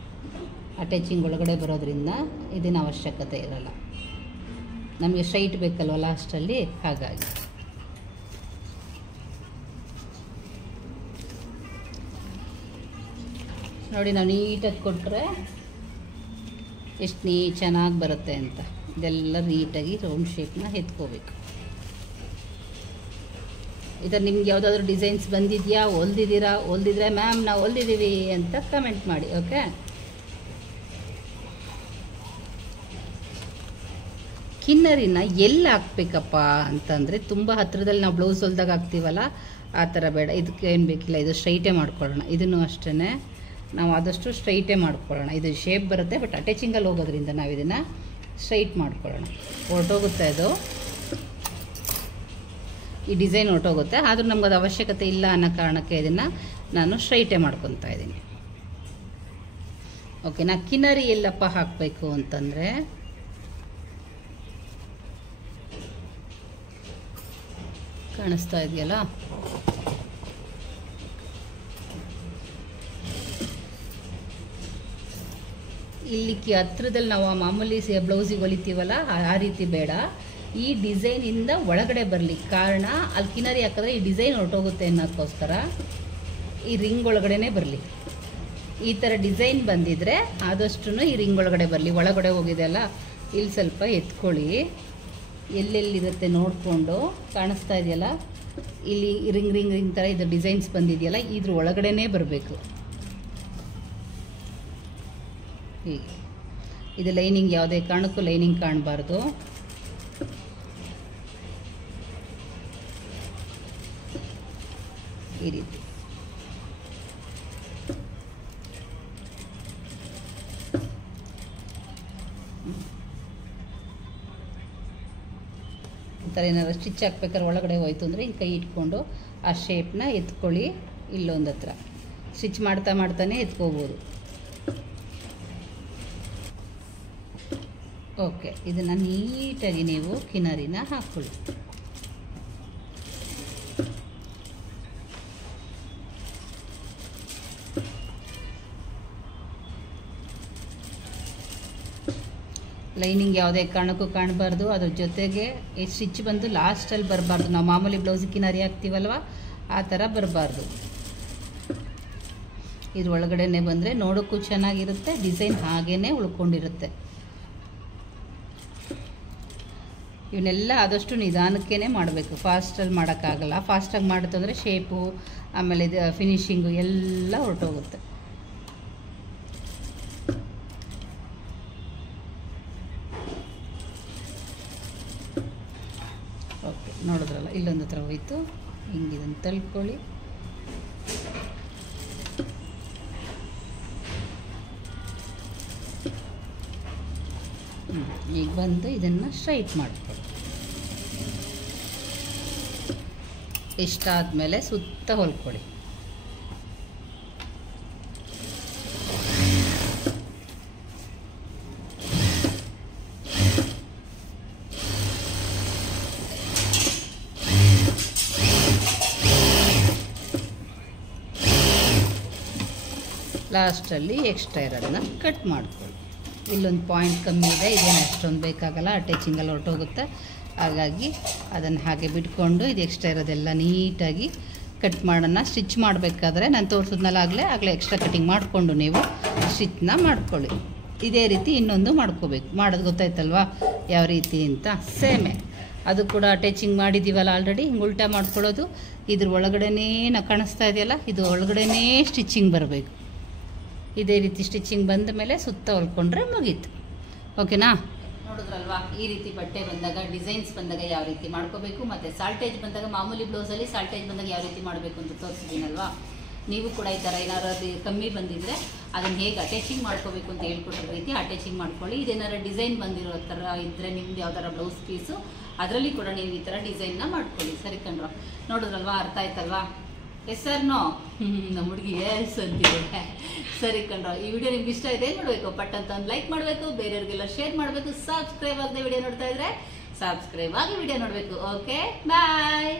ಅಟ್ಯಾಚಿಂಗ್ ಒಳಗಡೆ ಬರೋದ್ರಿಂದ ಇದನ್ನ ಅವಶ್ಯಕತೆ ಇರಲ್ಲ. ನಮಗೆ ಸ್ಟ್ರೈಟ್ ಬೇಕಲ್ವ ಲಾಸ್ಟಲ್ಲಿ, ಹಾಗಾಗಿ. ನೋಡಿ, ನಾವು ನೀಟಾಗಿ ಕೊಟ್ಟರೆ ಎಷ್ಟು ಚೆನ್ನಾಗಿ ಬರುತ್ತೆ ಅಂತ. ಇದೆಲ್ಲ ನೀಟಾಗಿ ರೌಂಡ್ ಶೇಪ್ನ ಎತ್ಕೋಬೇಕು. ಇದರ ನಿಮ್ಗೆ ಯಾವುದಾದ್ರೂ ಡಿಸೈನ್ಸ್ ಬಂದಿದೆಯಾ, ಹೊಲ್ದಿದ್ರೆ ಮ್ಯಾಮ್ ನಾವು ಹೊಲ್ದಿದ್ದೀವಿ ಅಂತ ಕಮೆಂಟ್ ಮಾಡಿ. ಓಕೆ. ಕಿನ್ನರಿನ ಎಲ್ಲಿ ಹಾಕ್ಬೇಕಪ್ಪ ಅಂತಂದರೆ, ತುಂಬ ಹತ್ತಿರದಲ್ಲಿ ನಾವು ಬ್ಲೌಸ್ ಹೊಲ್ದಾಗ ಹಾಕ್ತೀವಲ್ಲ ಆ ಥರ ಬೇಡ. ಇದಕ್ಕೆ ಏನು ಬೇಕಿಲ್ಲ, ಇದು ಸ್ಟ್ರೈಟೇ ಮಾಡ್ಕೊಳ್ಳೋಣ. ಇದನ್ನು ಅಷ್ಟೇ ನಾವು ಆದಷ್ಟು ಸ್ಟ್ರೈಟೇ ಮಾಡ್ಕೊಳ್ಳೋಣ. ಇದು ಶೇಪ್ ಬರುತ್ತೆ, ಬಟ್ ಅಟ್ಯಾಚಿಂಗಲ್ಲಿ ಹೋಗೋದ್ರಿಂದ ನಾವು ಇದನ್ನು ಸ್ಟ್ರೈಟ್ ಮಾಡ್ಕೊಳ್ಳೋಣ. ಹೊರಟೋಗುತ್ತೆ ಅದು, ಈ ಡಿಸೈನ್ ಹೊರಟೋಗುತ್ತೆ. ಆದರೂ ನಮ್ಗೆ ಅದು ಅವಶ್ಯಕತೆ ಇಲ್ಲ ಅನ್ನೋ ಕಾರಣಕ್ಕೆ ಇದನ್ನು ನಾನು ಸ್ಟ್ರೈಟೇ ಮಾಡ್ಕೊತಾ ಇದ್ದೀನಿ. ಓಕೆನಾ. ಕಿನ್ನರಿ ಎಲ್ಲಪ್ಪ ಹಾಕಬೇಕು ಅಂತಂದರೆ, ಕಾಣಿಸ್ತಾ ಇದೆಯಲ್ಲ, ಇಲ್ಲಿ ಹತ್ರದಲ್ಲಿ ನಾವು ಮಾಮೂಲಿ ಬ್ಲೌಸಿಗೆ ಹೊಲಿತೀವಲ್ಲ ಆ ರೀತಿ ಬೇಡ. ಈ ಡಿಸೈನಿಂದ ಒಳಗಡೆ ಬರಲಿ. ಕಾರಣ ಅಲ್ಲಿ ಕಿನಾರಿ ಹಾಕಿದ್ರೆ ಈ ಡಿಸೈನ್ ಹೊರಟೋಗುತ್ತೆ ಅನ್ನೋದಕ್ಕೋಸ್ಕರ ಈ ರಿಂಗ್ ಒಳಗಡೆನೇ ಬರಲಿ. ಈ ಥರ ಡಿಸೈನ್ ಬಂದಿದ್ರೆ ಆದಷ್ಟು ಈ ರಿಂಗ್ ಒಳಗಡೆ ಬರಲಿ. ಒಳಗಡೆ ಹೋಗಿದೆ ಅಲ್ಲ, ಇಲ್ಲಿ ಸ್ವಲ್ಪ ಎತ್ಕೊಳ್ಳಿ, ಎಲ್ಲೆಲ್ಲಿರುತ್ತೆ ನೋಡಿಕೊಂಡು. ಕಾಣಿಸ್ತಾ ಇದೆಯಲ್ಲ, ಇಲ್ಲಿ ರಿಂಗ್ ಥರ ಇದು ಡಿಸೈನ್ಸ್ ಬಂದಿದೆಯಲ್ಲ, ಇದ್ರ ಒಳಗಡೆನೇ ಬರಬೇಕು. ಹೀಗೆ ಇದು ಲೈನಿಂಗ್ ಯಾವುದೇ ಕಾರಣಕ್ಕೂ ಲೈನಿಂಗ್ ಕಾಣಬಾರ್ದು. ಈ ರೀತಿ ಈ ಥರ ಏನಾದ್ರು ಸ್ಟಿಚ್ ಹಾಕ್ಬೇಕಾದ್ರೆ ಒಳಗಡೆ ಹೋಯ್ತು ಅಂದರೆ ಹಿಂಗೆ ಕೈ ಇಟ್ಕೊಂಡು ಆ ಶೇಪ್ನ ಎತ್ಕೊಳ್ಳಿ. ಇಲ್ಲೊಂದು ಹತ್ರ ಸ್ಟಿಚ್ ಮಾಡ್ತಾನೆ ಎತ್ಕೋಬೋದು. ಓಕೆ. ಇದನ್ನು ನೀಟಾಗಿ ನೀವು ಕಿನಾರಿನ ಹಾಕ್ಕೊಳ್ಳಿ. ಲೈನಿಂಗ್ ಯಾವುದೇ ಕಾರಣಕ್ಕೂ ಕಾಣಬಾರ್ದು. ಅದ್ರ ಜೊತೆಗೆ ಈ ಸ್ಟಿಚ್ ಬಂದು ಲಾಸ್ಟಲ್ಲಿ ಬರಬಾರ್ದು. ನಾವು ಮಾಮೂಲಿ ಬ್ಲೌಸಿಗೆ ಕಿನಾರಿ ಹಾಕ್ತೀವಲ್ವ ಆ ಥರ ಬರಬಾರ್ದು. ಇದ್ರ ಒಳಗಡೆನೆ ಬಂದರೆ ನೋಡೋಕ್ಕೂ ಚೆನ್ನಾಗಿರುತ್ತೆ, ಡಿಸೈನ್ ಹಾಗೇ ಉಳ್ಕೊಂಡಿರುತ್ತೆ. ಇವನ್ನೆಲ್ಲ ಆದಷ್ಟು ನಿಧಾನಕ್ಕೇ ಮಾಡಬೇಕು, ಫಾಸ್ಟಲ್ಲಿ ಮಾಡೋಕ್ಕಾಗಲ್ಲ. ಫಾಸ್ಟಾಗಿ ಮಾಡುತ್ತಂದರೆ ಶೇಪು ಆಮೇಲೆ ಇದು ಫಿನಿಶಿಂಗು ಎಲ್ಲ ಹೊರಟೋಗುತ್ತೆ. ಓಕೆ, ನೋಡಿದ್ರಲ್ಲ, ಇಲ್ಲೊಂದು ಹತ್ರ ಹೋಯ್ತು. ಹಿಂಗೆ ಇದನ್ನು ತಳ್ಕೊಳ್ಳಿ. ಈಗ ಬಂದು ಇದನ್ನು ಸ್ಟ್ರೈಟ್ ಮಾಡ್ಕೊಳ್ಳಿ. ಇಷ್ಟಾದಮೇಲೆ ಸುತ್ತ ಹೊಲ್ಕೊಳ್ಳಿ. ಲಾಸ್ಟಲ್ಲಿ ಎಕ್ಸ್ಟ್ರಾ ಇರೋದನ್ನ ಕಟ್ ಮಾಡ್ಕೊಳ್ಳಿ. ಇಲ್ಲೊಂದು ಪಾಯಿಂಟ್ ಕಮ್ಮಿ ಇದೆ, ಇದೇನು ಅಷ್ಟೊಂದು ಬೇಕಾಗಲ್ಲ, ಅಟ್ಯಾಚಿಂಗಲ್ಲಿ ಹೊರಟೋಗುತ್ತೆ. ಹಾಗಾಗಿ ಅದನ್ನು ಹಾಗೆ ಬಿಟ್ಕೊಂಡು ಇದು ಎಕ್ಸ್ಟ್ರಾ ಇರೋದೆಲ್ಲ ನೀಟಾಗಿ ಕಟ್ ಮಾಡೋಣ. ಸ್ಟಿಚ್ ಮಾಡಬೇಕಾದ್ರೆ ನಾನು ತೋರಿಸಿದ್ನಲ್ಲ ಆಗಲೇ ಎಕ್ಸ್ಟ್ರಾ ಕಟಿಂಗ್ ಮಾಡಿಕೊಂಡು ನೀವು ಸ್ಟಿಚ್ನ ಮಾಡ್ಕೊಳ್ಳಿ. ಇದೇ ರೀತಿ ಇನ್ನೊಂದು ಮಾಡ್ಕೋಬೇಕು. ಮಾಡೋದು ಗೊತ್ತಾಯ್ತಲ್ವಾ ಯಾವ ರೀತಿ ಅಂತ. ಸೇಮೆ ಅದು ಕೂಡ ಅಟ್ಯಾಚಿಂಗ್ ಮಾಡಿದ್ದೀವಲ್ಲ ಆಲ್ರೆಡಿ. ಹಿಂಗೆ ಉಲ್ಟಾ ಮಾಡ್ಕೊಳ್ಳೋದು. ಇದ್ರ ಒಳಗಡೆನೇ ನಾವು ಕಾಣಿಸ್ತಾ ಇದೆಯಲ್ಲ, ಇದು ಒಳಗಡೆನೇ ಸ್ಟಿಚಿಂಗ್ ಬರಬೇಕು. ಇದೇ ರೀತಿ ಸ್ಟಿಚಿಂಗ್ ಬಂದ ಮೇಲೆ ಸುತ್ತ ಹೊಲ್ಕೊಂಡ್ರೆ ಮುಗೀತು. ಓಕೆನಾ. ನೋಡಿದ್ರಲ್ವಾ, ಈ ರೀತಿ ಬಟ್ಟೆ ಬಂದಾಗ, ಡಿಸೈನ್ಸ್ ಬಂದಾಗ ಯಾವ ರೀತಿ ಮಾಡ್ಕೋಬೇಕು, ಮತ್ತು ಸಾಲ್ಟೇಜ್ ಬಂದಾಗ, ಮಾಮೂಲಿ ಬ್ಲೌಸಲ್ಲಿ ಸಾಲ್ಟೇಜ್ ಬಂದಾಗ ಯಾವ ರೀತಿ ಮಾಡಬೇಕು ಅಂತ ತೋರಿಸಿದ್ದೀನಲ್ವಾ. ನೀವು ಕೂಡ ಈ ಥರ ಏನಾದ್ರು ಅದು ಕಮ್ಮಿ ಬಂದಿದ್ರೆ ಅದನ್ನು ಹೇಗೆ ಅಟ್ಯಾಚಿಂಗ್ ಮಾಡ್ಕೋಬೇಕು ಅಂತ ಹೇಳ್ಕೊಟ್ಟಿರೋ ರೀತಿ ಅಟ್ಯಾಚಿಂಗ್ ಮಾಡ್ಕೊಳ್ಳಿ. ಇದೇನಾದ್ರು ಡಿಸೈನ್ ಬಂದಿರೋ ಥರ ಇದ್ದರೆ ನಿಮ್ದು ಯಾವ ಥರ ಬ್ಲೌಸ್ ಪೀಸು ಅದರಲ್ಲಿ ಕೂಡ ನೀವು ಈ ಥರ ಡಿಸೈನ್ನ ಮಾಡ್ಕೊಳ್ಳಿ. ಸರಿ ಕಣ್ರೋ, ನೋಡಿದ್ರಲ್ವಾ, ಅರ್ಥ ಆಯ್ತಲ್ವಾ? ಎಸ್ ಸರ್ ನೋ ನಮ್ಮ ಹುಡುಗಿ ಎಸ್ ಅಂತಿದೆ. ಸರಿ ಕಣ್ರೋ, ಈ ವಿಡಿಯೋ ನಿಮ್ಗೆ ಇಷ್ಟ ಇದೆ, ಏನು ಮಾಡಬೇಕು, ಪಟ್ ಅಂತ ಒಂದು ಲೈಕ್ ಮಾಡಬೇಕು, ಬೇರೆಯವ್ರಿಗೆಲ್ಲ ಶೇರ್ ಮಾಡಬೇಕು, ಸಬ್ಸ್ಕ್ರೈಬ್ ಆಗದೆ ವಿಡಿಯೋ ನೋಡ್ತಾ ಇದ್ರೆ ಸಬ್ಸ್ಕ್ರೈಬ್ ಆಗಿ ವಿಡಿಯೋ ನೋಡಬೇಕು. ಓಕೆ, ಬಾಯ್.